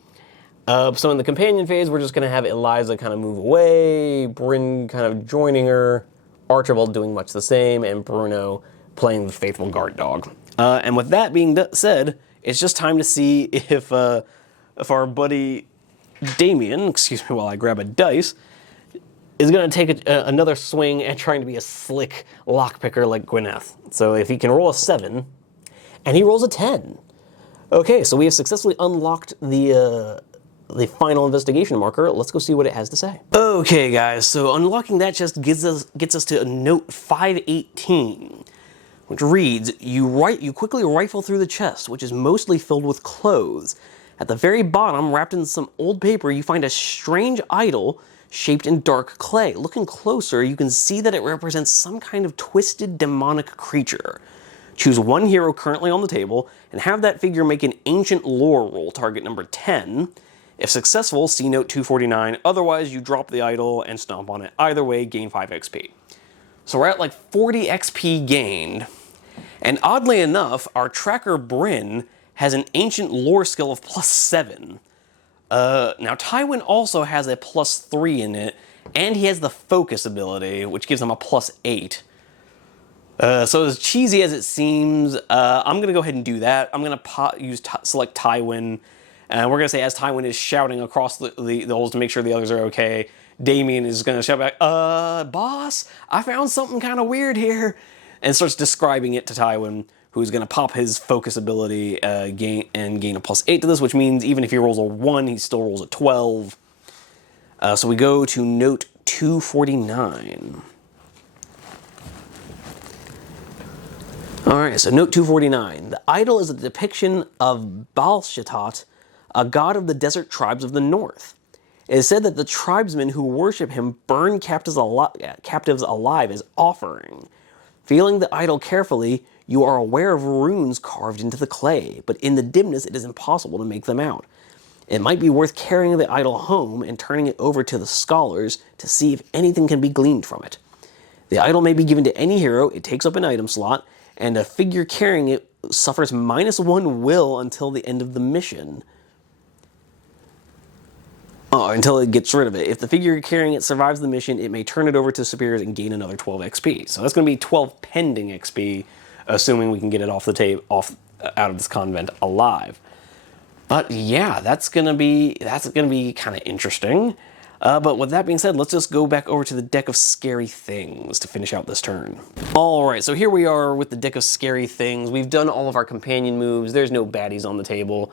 So in the companion phase, we're just going to have Eliza kind of move away, Bryn kind of joining her, Archibald doing much the same, and Bruno playing the faithful guard dog. And with that being said, it's just time to see if our buddy Damien, excuse me while I grab a dice, is going to take another swing at trying to be a slick lockpicker like Gwyneth. So if he can roll a 7, and he rolls a 10. Okay, so we have successfully unlocked the final investigation marker. Let's go see what it has to say. Okay, guys, so unlocking that chest gets us to note 518, which reads, you quickly rifle through the chest, which is mostly filled with clothes. At the very bottom, wrapped in some old paper, you find a strange idol shaped in dark clay. Looking closer, you can see that it represents some kind of twisted demonic creature. Choose one hero currently on the table and have that figure make an ancient lore roll, target number 10. If successful, see note 249. Otherwise, you drop the idol and stomp on it. Either way, gain 5 XP. So we're at like 40 XP gained. And oddly enough, our tracker Bryn has an ancient lore skill of +7. Now Tywin also has a +3 in it, and he has the focus ability, which gives him a +8. So as cheesy as it seems, I'm going to go ahead and do that. I'm going to select Tywin, and we're going to say as Tywin is shouting across the holes to make sure the others are okay, Damien is going to shout back, boss, I found something kind of weird here, and starts describing it to Tywin, who's going to pop his focus ability gain a +8 to this, which means even if he rolls a 1, he still rolls a 12. So we go to note 249. Alright, so note 249. The idol is a depiction of Balshatot, a god of the desert tribes of the north. It is said that the tribesmen who worship him burn captives alive as offering. Feeling the idol carefully, you are aware of runes carved into the clay, but in the dimness it is impossible to make them out. It might be worth carrying the idol home and turning it over to the scholars to see if anything can be gleaned from it. The idol may be given to any hero, it takes up an item slot, and a figure carrying it suffers -1 will until the end of the mission. Until it gets rid of it. If the figure carrying it survives the mission, it may turn it over to superiors and gain another 12 XP. So that's going to be 12 pending XP, assuming we can get it off the tape, out of this convent alive. But yeah, that's gonna be kind of interesting. But with that being said, let's just go back over to the deck of scary things to finish out this turn. All right, so here we are with the deck of scary things. We've done all of our companion moves. There's no baddies on the table.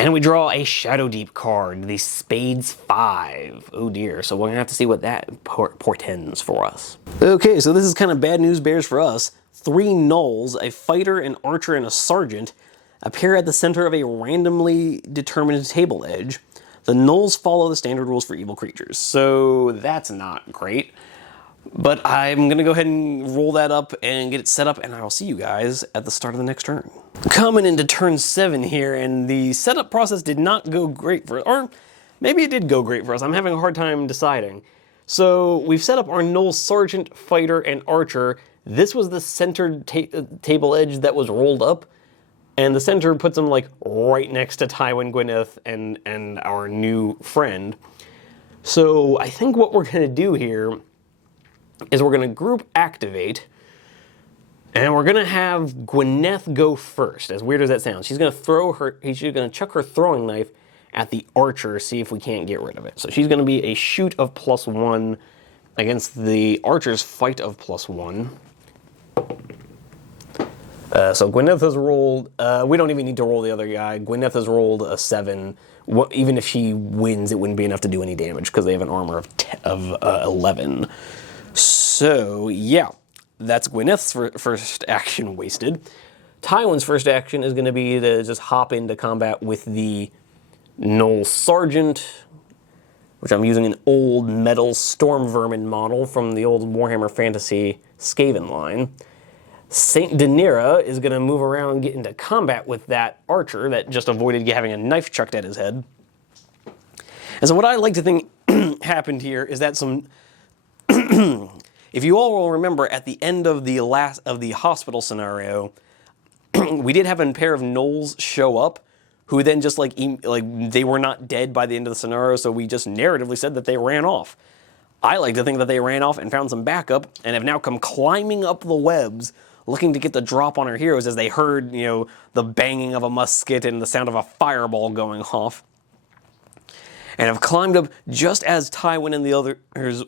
And we draw a Shadowdeep card, the Spades 5. Oh dear, so we're gonna have to see what that portends for us. Okay, so this is kind of bad news bears for us. 3 gnolls, a fighter, an archer, and a sergeant, appear at the center of a randomly determined table edge. The gnolls follow the standard rules for evil creatures, so that's not great. But I'm going to go ahead and roll that up and get it set up, and I will see you guys at the start of the next turn. Coming into turn 7 here, and the setup process did not go great for us, or maybe it did go great for us. I'm having a hard time deciding. So we've set up our gnoll sergeant, fighter, and archer. This was the centered table edge that was rolled up, and the center puts them like right next to Tywin, Gwyneth, and our new friend. So I think what we're going to do here is we're going to group activate, and we're going to have Gwyneth go first, as weird as that sounds. She's going to chuck her throwing knife at the archer, see if we can't get rid of it. So she's going to be a shoot of +1 against the archer's fight of +1. So Gwyneth has rolled, we don't even need to roll the other guy. Gwyneth has rolled a 7. Even if she wins, it wouldn't be enough to do any damage because they have an armor of 11. So, yeah, that's Gwyneth's first action wasted. Tywin's first action is going to be to just hop into combat with the gnoll sergeant, which I'm using an old metal storm vermin model from the old Warhammer Fantasy Skaven line. Saint Daenerys is going to move around and get into combat with that archer that just avoided having a knife chucked at his head. And so what I like to think happened here is that some... If you all will remember, at the end of the hospital scenario, we did have a pair of gnolls show up, who then just like they were not dead by the end of the scenario, so we just narratively said that they ran off. I like to think that they ran off and found some backup, and have now come climbing up the webs, looking to get the drop on our heroes as they heard, the banging of a musket and the sound of a fireball going off, and have climbed up just as Tywin and the others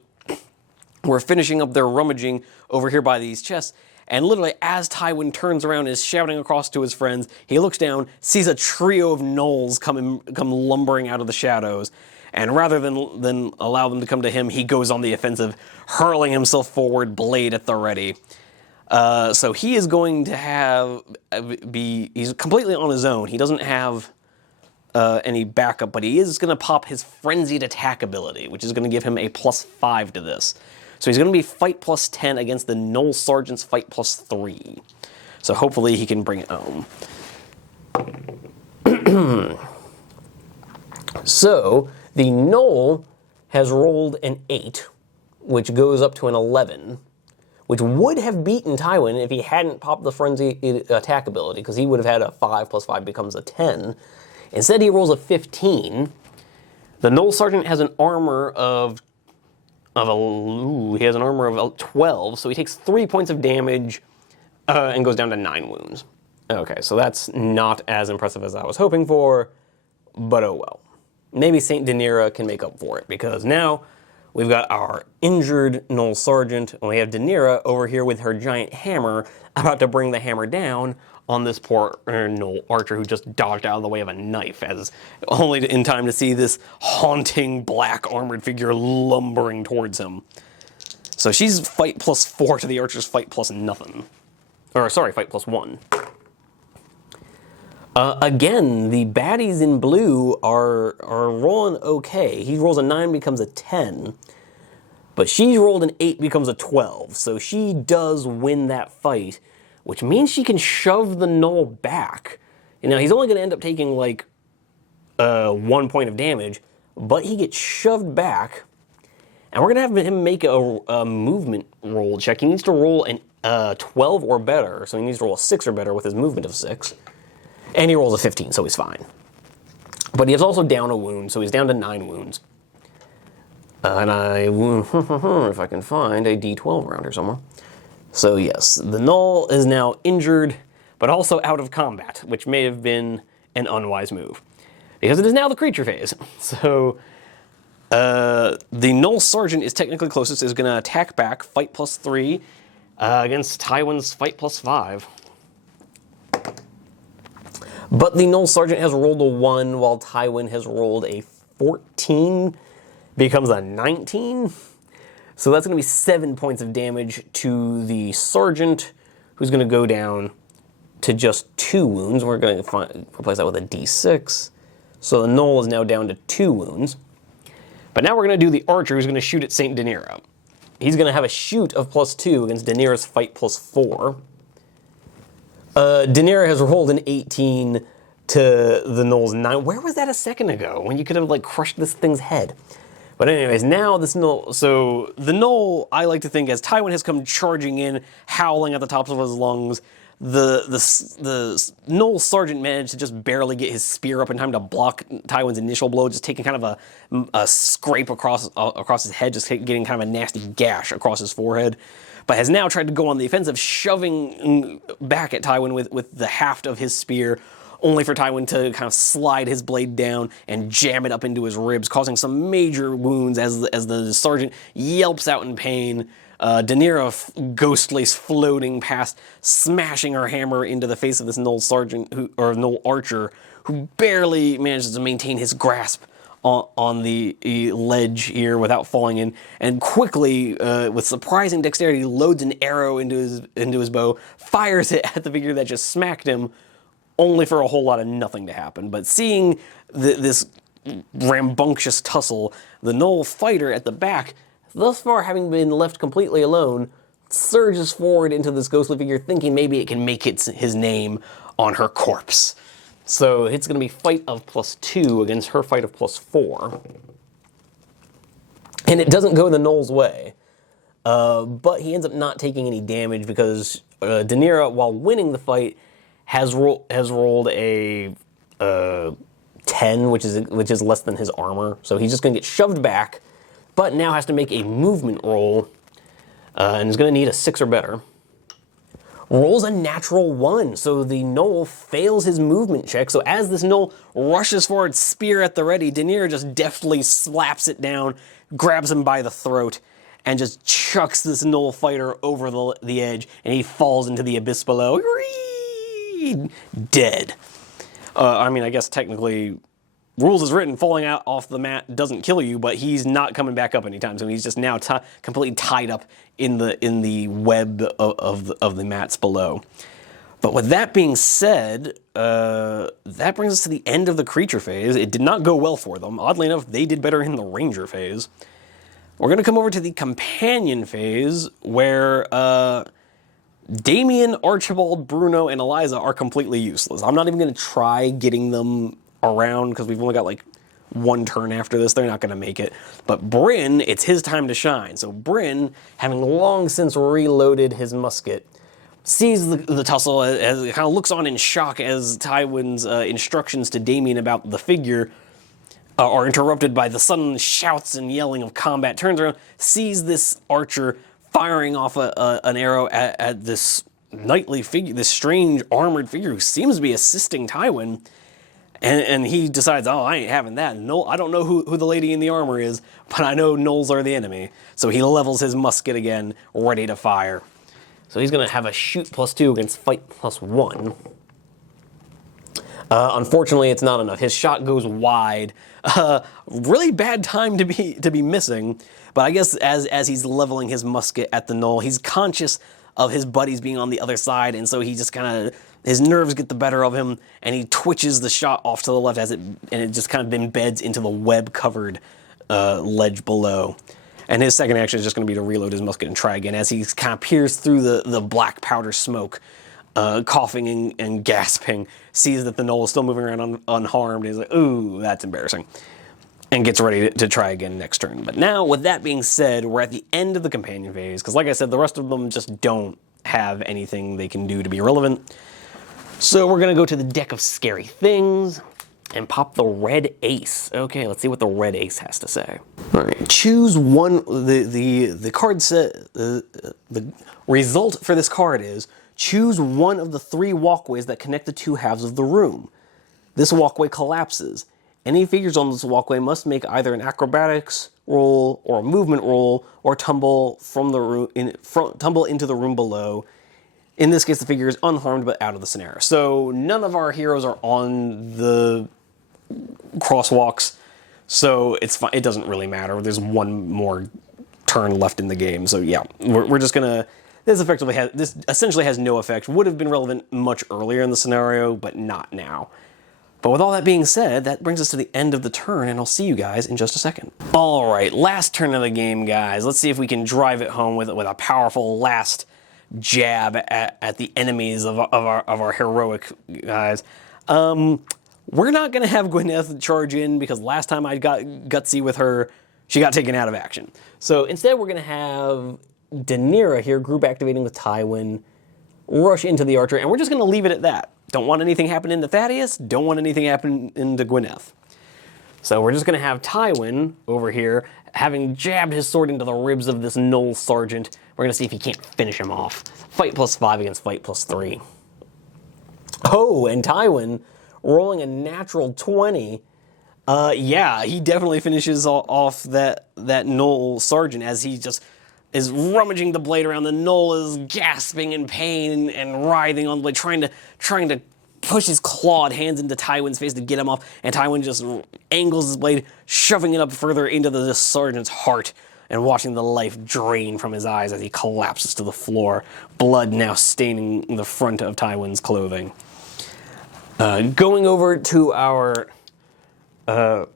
were finishing up their rummaging over here by these chests. And literally, as Tywin turns around and is shouting across to his friends, he looks down, sees a trio of gnolls come lumbering out of the shadows, and rather than allow them to come to him, he goes on the offensive, hurling himself forward, blade at the ready. So he is going to he's completely on his own. He doesn't have any backup, but he is going to pop his frenzied attack ability, which is going to give him a +5 to this. So he's going to be fight +10 against the gnoll sergeant's fight +3. So hopefully he can bring it home. So the gnoll has rolled an 8, which goes up to an 11, which would have beaten Tywin if he hadn't popped the frenzy attack ability, because he would have had a 5 + 5 becomes a 10. Instead, he rolls a 15. The gnoll sergeant has an armor of 12, so he takes 3 points of damage and goes down to 9 wounds. Okay, so that's not as impressive as I was hoping for, but oh well. Maybe Saint Daenerys can make up for it, because now we've got our injured gnoll sergeant, and we have Daenerys over here with her giant hammer, about to bring the hammer down on this poor gnoll archer who just dodged out of the way of a knife, as only in time to see this haunting black armored figure lumbering towards him. So she's fight +4 to the archer's fight +0. Or sorry, fight +1. Again, the baddies in blue are rolling okay. He rolls a 9, becomes a 10. But she's rolled an 8, becomes a 12. So she does win that fight, which means she can shove the gnoll back. He's only going to end up taking like 1 point of damage, but he gets shoved back. And we're going to have him make a movement roll check. He needs to roll a 12 or better, so he needs to roll a 6 or better with his movement of 6. And he rolls a 15, so he's fine. But he is also down a wound, so he's down to 9 wounds. And if I can find a D12 around here somewhere. So yes, the gnoll is now injured, but also out of combat, which may have been an unwise move, because it is now the creature phase. So the gnoll sergeant is technically closest, is going to attack back, fight +3, against Tywin's fight +5. But the Knoll Sergeant has rolled a 1, while Tywin has rolled a 14, becomes a 19. So that's going to be 7 points of damage to the Sergeant, who's going to go down to just 2 wounds. We're going to replace that with a d6. So the Knoll is now down to 2 wounds. But now we're going to do the Archer, who's going to shoot at St. Daenerys. He's going to have a shoot of +2 against Daenerys' fight +4. Daenerys has rolled an 18 to the Knoll's 9. Where was that a second ago when you could have like crushed this thing's head? But anyways, now this Knoll, so the Knoll, I like to think, as Tywin has come charging in, howling at the tops of his lungs, the Knoll Sergeant managed to just barely get his spear up in time to block Tywin's initial blow, just taking kind of a scrape across his head, just getting kind of a nasty gash across his forehead. But has now tried to go on the offensive, shoving back at Tywin with the haft of his spear, only for Tywin to kind of slide his blade down and jam it up into his ribs, causing some major wounds as the Sergeant yelps out in pain. Daenerys ghostly floating past, smashing her hammer into the face of this Knoll Sergeant, or Knoll Archer, who barely manages to maintain his grasp on the ledge here without falling in, and quickly, with surprising dexterity, loads an arrow into his bow, fires it at the figure that just smacked him, only for a whole lot of nothing to happen. But seeing this rambunctious tussle, the Knoll fighter at the back, thus far having been left completely alone, surges forward into this ghostly figure, thinking maybe it can make his name on her corpse. So it's going to be fight of +2 against her fight of +4. And it doesn't go the Knoll's way. But he ends up not taking any damage because Daenerys, while winning the fight, has rolled a 10, which is less than his armor. So he's just going to get shoved back, but now has to make a movement roll, and is going to need a 6 or better. Rolls a natural 1, so the Knoll fails his movement check. So as this Knoll rushes forward, spear at the ready, Daenerys just deftly slaps it down, grabs him by the throat, and just chucks this Knoll fighter over the edge, and he falls into the abyss below. Dead. I mean, I guess technically, rules is written, falling out off the mat doesn't kill you, but he's not coming back up anytime soon. He's just now completely tied up in the web of the mats below. But with that being said, that brings us to the end of the creature phase. It did not go well for them. Oddly enough, they did better in the ranger phase. We're going to come over to the companion phase, where Damien, Archibald, Bruno, and Eliza are completely useless. I'm not even going to try getting them around because we've only got like 1 turn after this. They're not going to make it. But Bryn, it's his time to shine. So Bryn, having long since reloaded his musket, sees the tussle, as it kind of looks on in shock as Tywin's instructions to Damien about the figure are interrupted by the sudden shouts and yelling of combat, turns around, sees this archer firing off an arrow at this knightly figure, this strange armored figure who seems to be assisting Tywin. And he decides, oh, I ain't having that. No, I don't know who the lady in the armor is, but I know gnolls are the enemy. So he levels his musket again, ready to fire. So he's going to have a shoot +2 against fight +1. Unfortunately, it's not enough. His shot goes wide. Really bad time to be missing. But I guess as he's leveling his musket at the gnoll, he's conscious of his buddies being on the other side, and so he just kind of, his nerves get the better of him, and he twitches the shot off to the left and it just kind of embeds into the web-covered ledge below. And his second action is just going to be to reload his musket and try again as he kind of peers through the black powder smoke, coughing and gasping, sees that the gnoll is still moving around unharmed, and he's like, ooh, that's embarrassing, and gets ready to try again next turn. But now, with that being said, we're at the end of the companion phase, because like I said, the rest of them just don't have anything they can do to be relevant. So we're going to go to the deck of scary things and pop the red ace. Okay, let's see what the red ace has to say. All right, choose one. The card set. The result for this card is choose one of the 3 walkways that connect the 2 halves of the room. This walkway collapses. Any figures on this walkway must make either an acrobatics roll or a movement roll, or tumble from the room tumble into the room below. In this case, the figure is unharmed but out of the scenario. So none of our heroes are on the crosswalks, so it's fine. It doesn't really matter. There's one more turn left in the game, so yeah, we're just gonna. This essentially has no effect. Would have been relevant much earlier in the scenario, but not now. But with all that being said, that brings us to the end of the turn, and I'll see you guys in just a second. All right, last turn of the game, guys. Let's see if we can drive it home with a powerful last jab at the enemies of our heroic guys. We're not gonna have Gwyneth charge in because last time I got gutsy with her, she got taken out of action. So instead, we're gonna have Daenerys here, group activating with Tywin, rush into the archer, and we're just gonna leave it at that. Don't want anything happening to Thaddeus, don't want anything happening to Gwyneth. So we're just gonna have Tywin over here, having jabbed his sword into the ribs of this Knoll sergeant. We're gonna see if he can't finish him off. Fight +5 against fight +3. Oh, and Tywin rolling a natural 20. Yeah, he definitely finishes off that Knoll sergeant as he just is rummaging the blade around. The Knoll is gasping in pain and writhing on the blade, trying to push his clawed hands into Tywin's face to get him off, and Tywin just angles his blade, shoving it up further into the sergeant's heart, and watching the life drain from his eyes as he collapses to the floor, blood now staining the front of Tywin's clothing. Going over to Daenerys,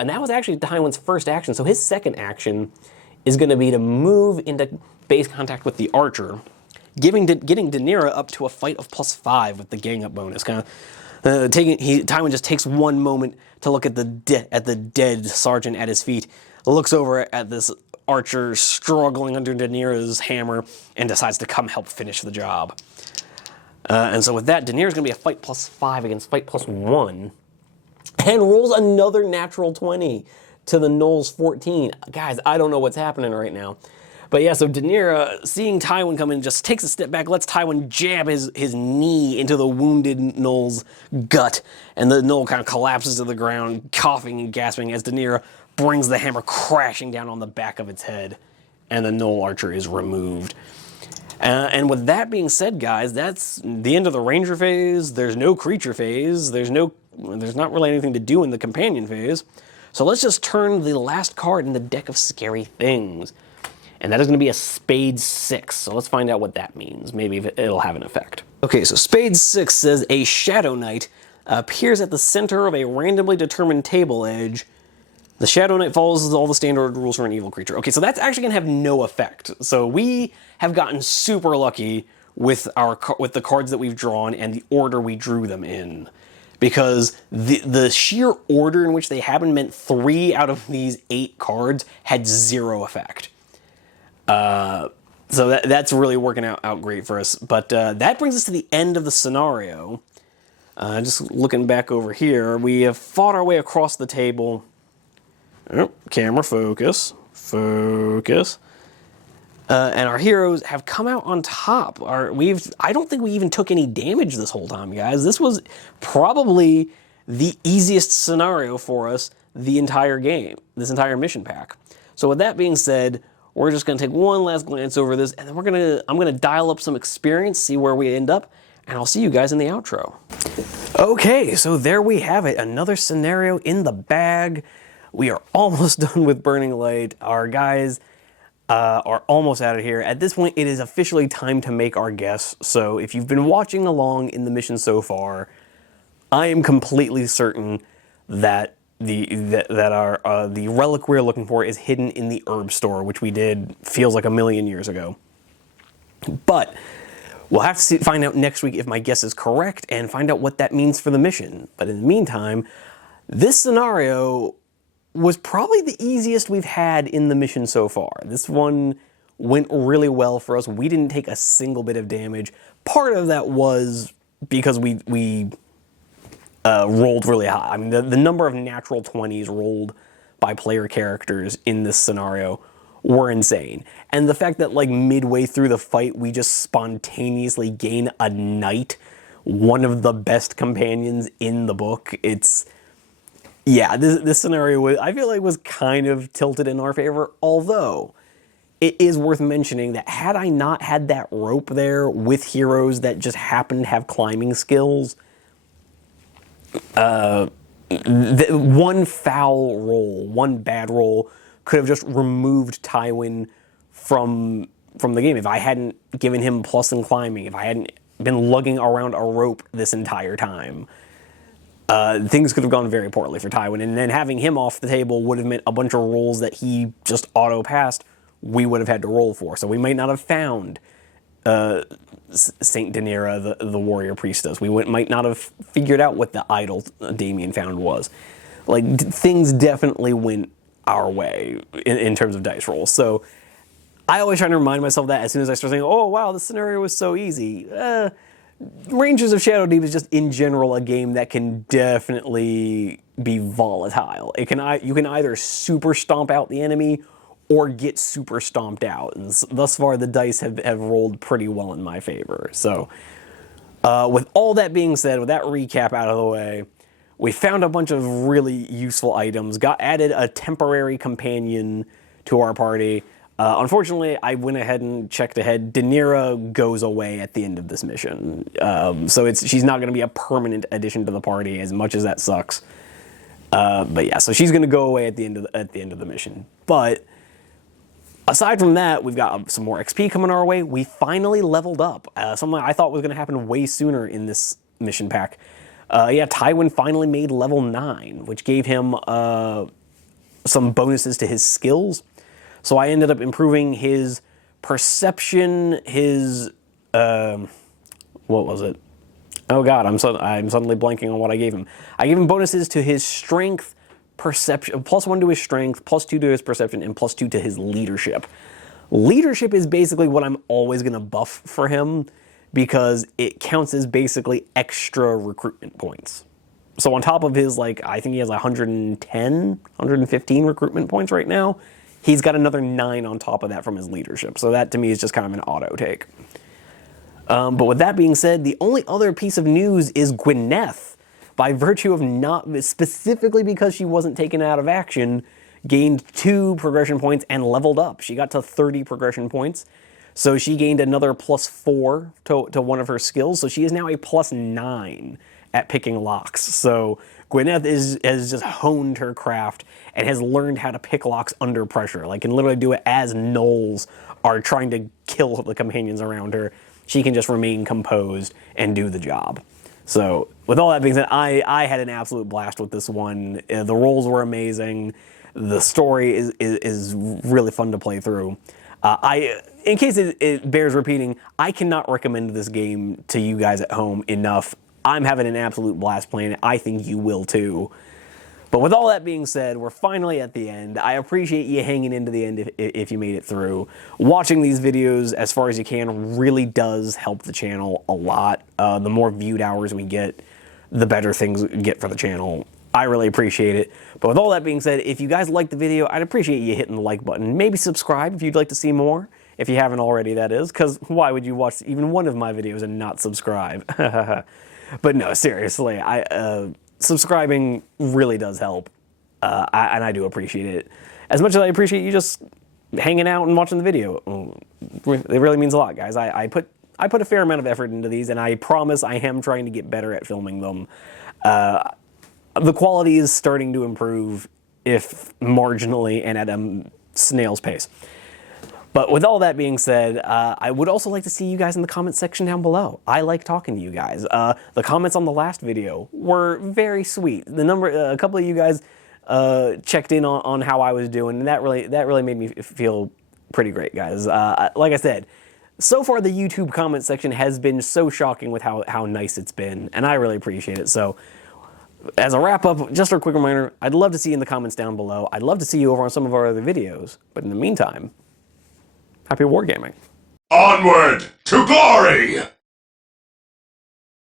and that was actually Tywin's first action, so his second action is going to be to move into base contact with the archer, getting Daenerys up to a fight of +5 with the gang up bonus. Tywin just takes one moment to look at the dead sergeant at his feet, looks over at this archer struggling under Daenerys' hammer, and decides to come help finish the job. And so with that, Daenerys is going to be a fight +5 against fight +1, and rolls another natural 20 to the Knoll's 14. Guys, I don't know what's happening right now. But yeah, so Daenerys, seeing Tywin come in, just takes a step back, lets Tywin jab his knee into the wounded Knoll's gut, and the Knoll kind of collapses to the ground, coughing and gasping as Daenerys brings the hammer crashing down on the back of its head, and the Knoll archer is removed. And with that being said, guys, that's the end of the Ranger phase. There's no creature phase. There's not really anything to do in the companion phase. So let's just turn the last card in the deck of scary things. And that is going to be a Spade 6. So let's find out what that means. Maybe it'll have an effect. Okay, so Spade 6 says a Shadow Knight appears at the center of a randomly determined table edge. The Shadow Knight follows all the standard rules for an evil creature. Okay, so that's actually going to have no effect. So we have gotten super lucky with the cards that we've drawn and the order we drew them in. Because the sheer order in which they happened meant 3 out of these 8 cards had 0 effect. So that's really working out great for us. But that brings us to the end of the scenario. Just looking back over here, we have fought our way across the table. Oh, camera focus. And our heroes have come out on top. I don't think we even took any damage this whole time, guys. This was probably the easiest scenario for us the entire game, this entire mission pack. So with that being said, we're just going to take one last glance over this, and then I'm going to dial up some experience, see where we end up, and I'll see you guys in the outro. Okay, so there we have it. Another scenario in the bag. We are almost done with Burning Light. Our guys are almost out of here. At this point, it is officially time to make our guess. So if you've been watching along in the mission so far, I am completely certain that the relic we're looking for is hidden in the herb store, which we did feels like a million years ago. But we'll have to find out next week if my guess is correct and find out what that means for the mission. But in the meantime, this scenario was probably the easiest we've had in the mission so far. This one went really well for us. We didn't take a single bit of damage. Part of that was because we rolled really high. I mean, the number of natural 20s rolled by player characters in this scenario were insane. And the fact that like midway through the fight, we just spontaneously gain a knight, one of the best companions in the book. Yeah, this scenario I feel like was kind of tilted in our favor, although it is worth mentioning that had I not had that rope there with heroes that just happen to have climbing skills, one foul roll, one bad roll could have just removed Tywin from the game. If I hadn't given him plus in climbing, if I hadn't been lugging around a rope this entire time, things could have gone very poorly for Tywin. And then having him off the table would have meant a bunch of rolls that he just auto-passed, we would have had to roll for. So we might not have found Saint Daenerys, the warrior priestess. We might not have figured out what the idol Damien found was. Like, things definitely went our way in terms of dice rolls. So I always try to remind myself that as soon as I start saying, oh, wow, this scenario was so easy. Rangers of Shadowdeep is just, in general, a game that can definitely be volatile. You can either super stomp out the enemy or get super stomped out. And thus far, the dice have rolled pretty well in my favor. So with all that being said, with that recap out of the way, we found a bunch of really useful items, added a temporary companion to our party. Unfortunately, I went ahead and checked ahead. Daenerys goes away at the end of this mission. So she's not going to be a permanent addition to the party, as much as that sucks. But yeah, so she's going to go away at the end of the mission. But aside from that, we've got some more XP coming our way. We finally leveled up. Something I thought was going to happen way sooner in this mission pack. Yeah, Tywin finally made level 9, which gave him some bonuses to his skills. So I ended up improving his perception, his what was it? Oh god, I'm suddenly blanking on what I gave him. I gave him bonuses to his strength, perception, +1 to his strength, +2 to his perception, and +2 to his leadership. Leadership is basically what I'm always going to buff for him, because it counts as basically extra recruitment points. So on top of his, like, I think he has 115 recruitment points right now, he's got another 9 on top of that from his leadership. So that, to me, is just kind of an auto take. But with that being said, the only other piece of news is Gwyneth, by virtue of not, specifically because she wasn't taken out of action, gained 2 progression points and leveled up. She got to 30 progression points. So she gained another +4 to one of her skills. So she is now a +9 at picking locks. So Gwyneth has just honed her craft and has learned how to pick locks under pressure. Like, can literally do it as gnolls are trying to kill the companions around her. She can just remain composed and do the job. So with all that being said, I had an absolute blast with this one. The rolls were amazing. The story is really fun to play through. In case it bears repeating, I cannot recommend this game to you guys at home enough. I'm having an absolute blast playing it. I think you will too. But with all that being said, we're finally at the end. I appreciate you hanging into the end if you made it through. Watching these videos as far as you can really does help the channel a lot. The more viewed hours we get, the better things get for the channel. I really appreciate it. But with all that being said, if you guys liked the video, I'd appreciate you hitting the like button. Maybe subscribe if you'd like to see more. If you haven't already, that is. Because why would you watch even one of my videos and not subscribe? But no, seriously, subscribing really does help. And I do appreciate it. As much as I appreciate you just hanging out and watching the video. It really means a lot, guys. I put a fair amount of effort into these, and I promise I am trying to get better at filming them. The quality is starting to improve, if marginally and at a snail's pace. But with all that being said, I would also like to see you guys in the comment section down below. I like talking to you guys. The comments on the last video were very sweet. A couple of you guys checked in on how I was doing, and that really made me feel pretty great, guys. Like I said, so far the YouTube comment section has been so shocking with how nice it's been, and I really appreciate it. So, as a wrap-up, just a quick reminder, I'd love to see you in the comments down below. I'd love to see you over on some of our other videos. But in the meantime, happy wargaming. Onward to glory!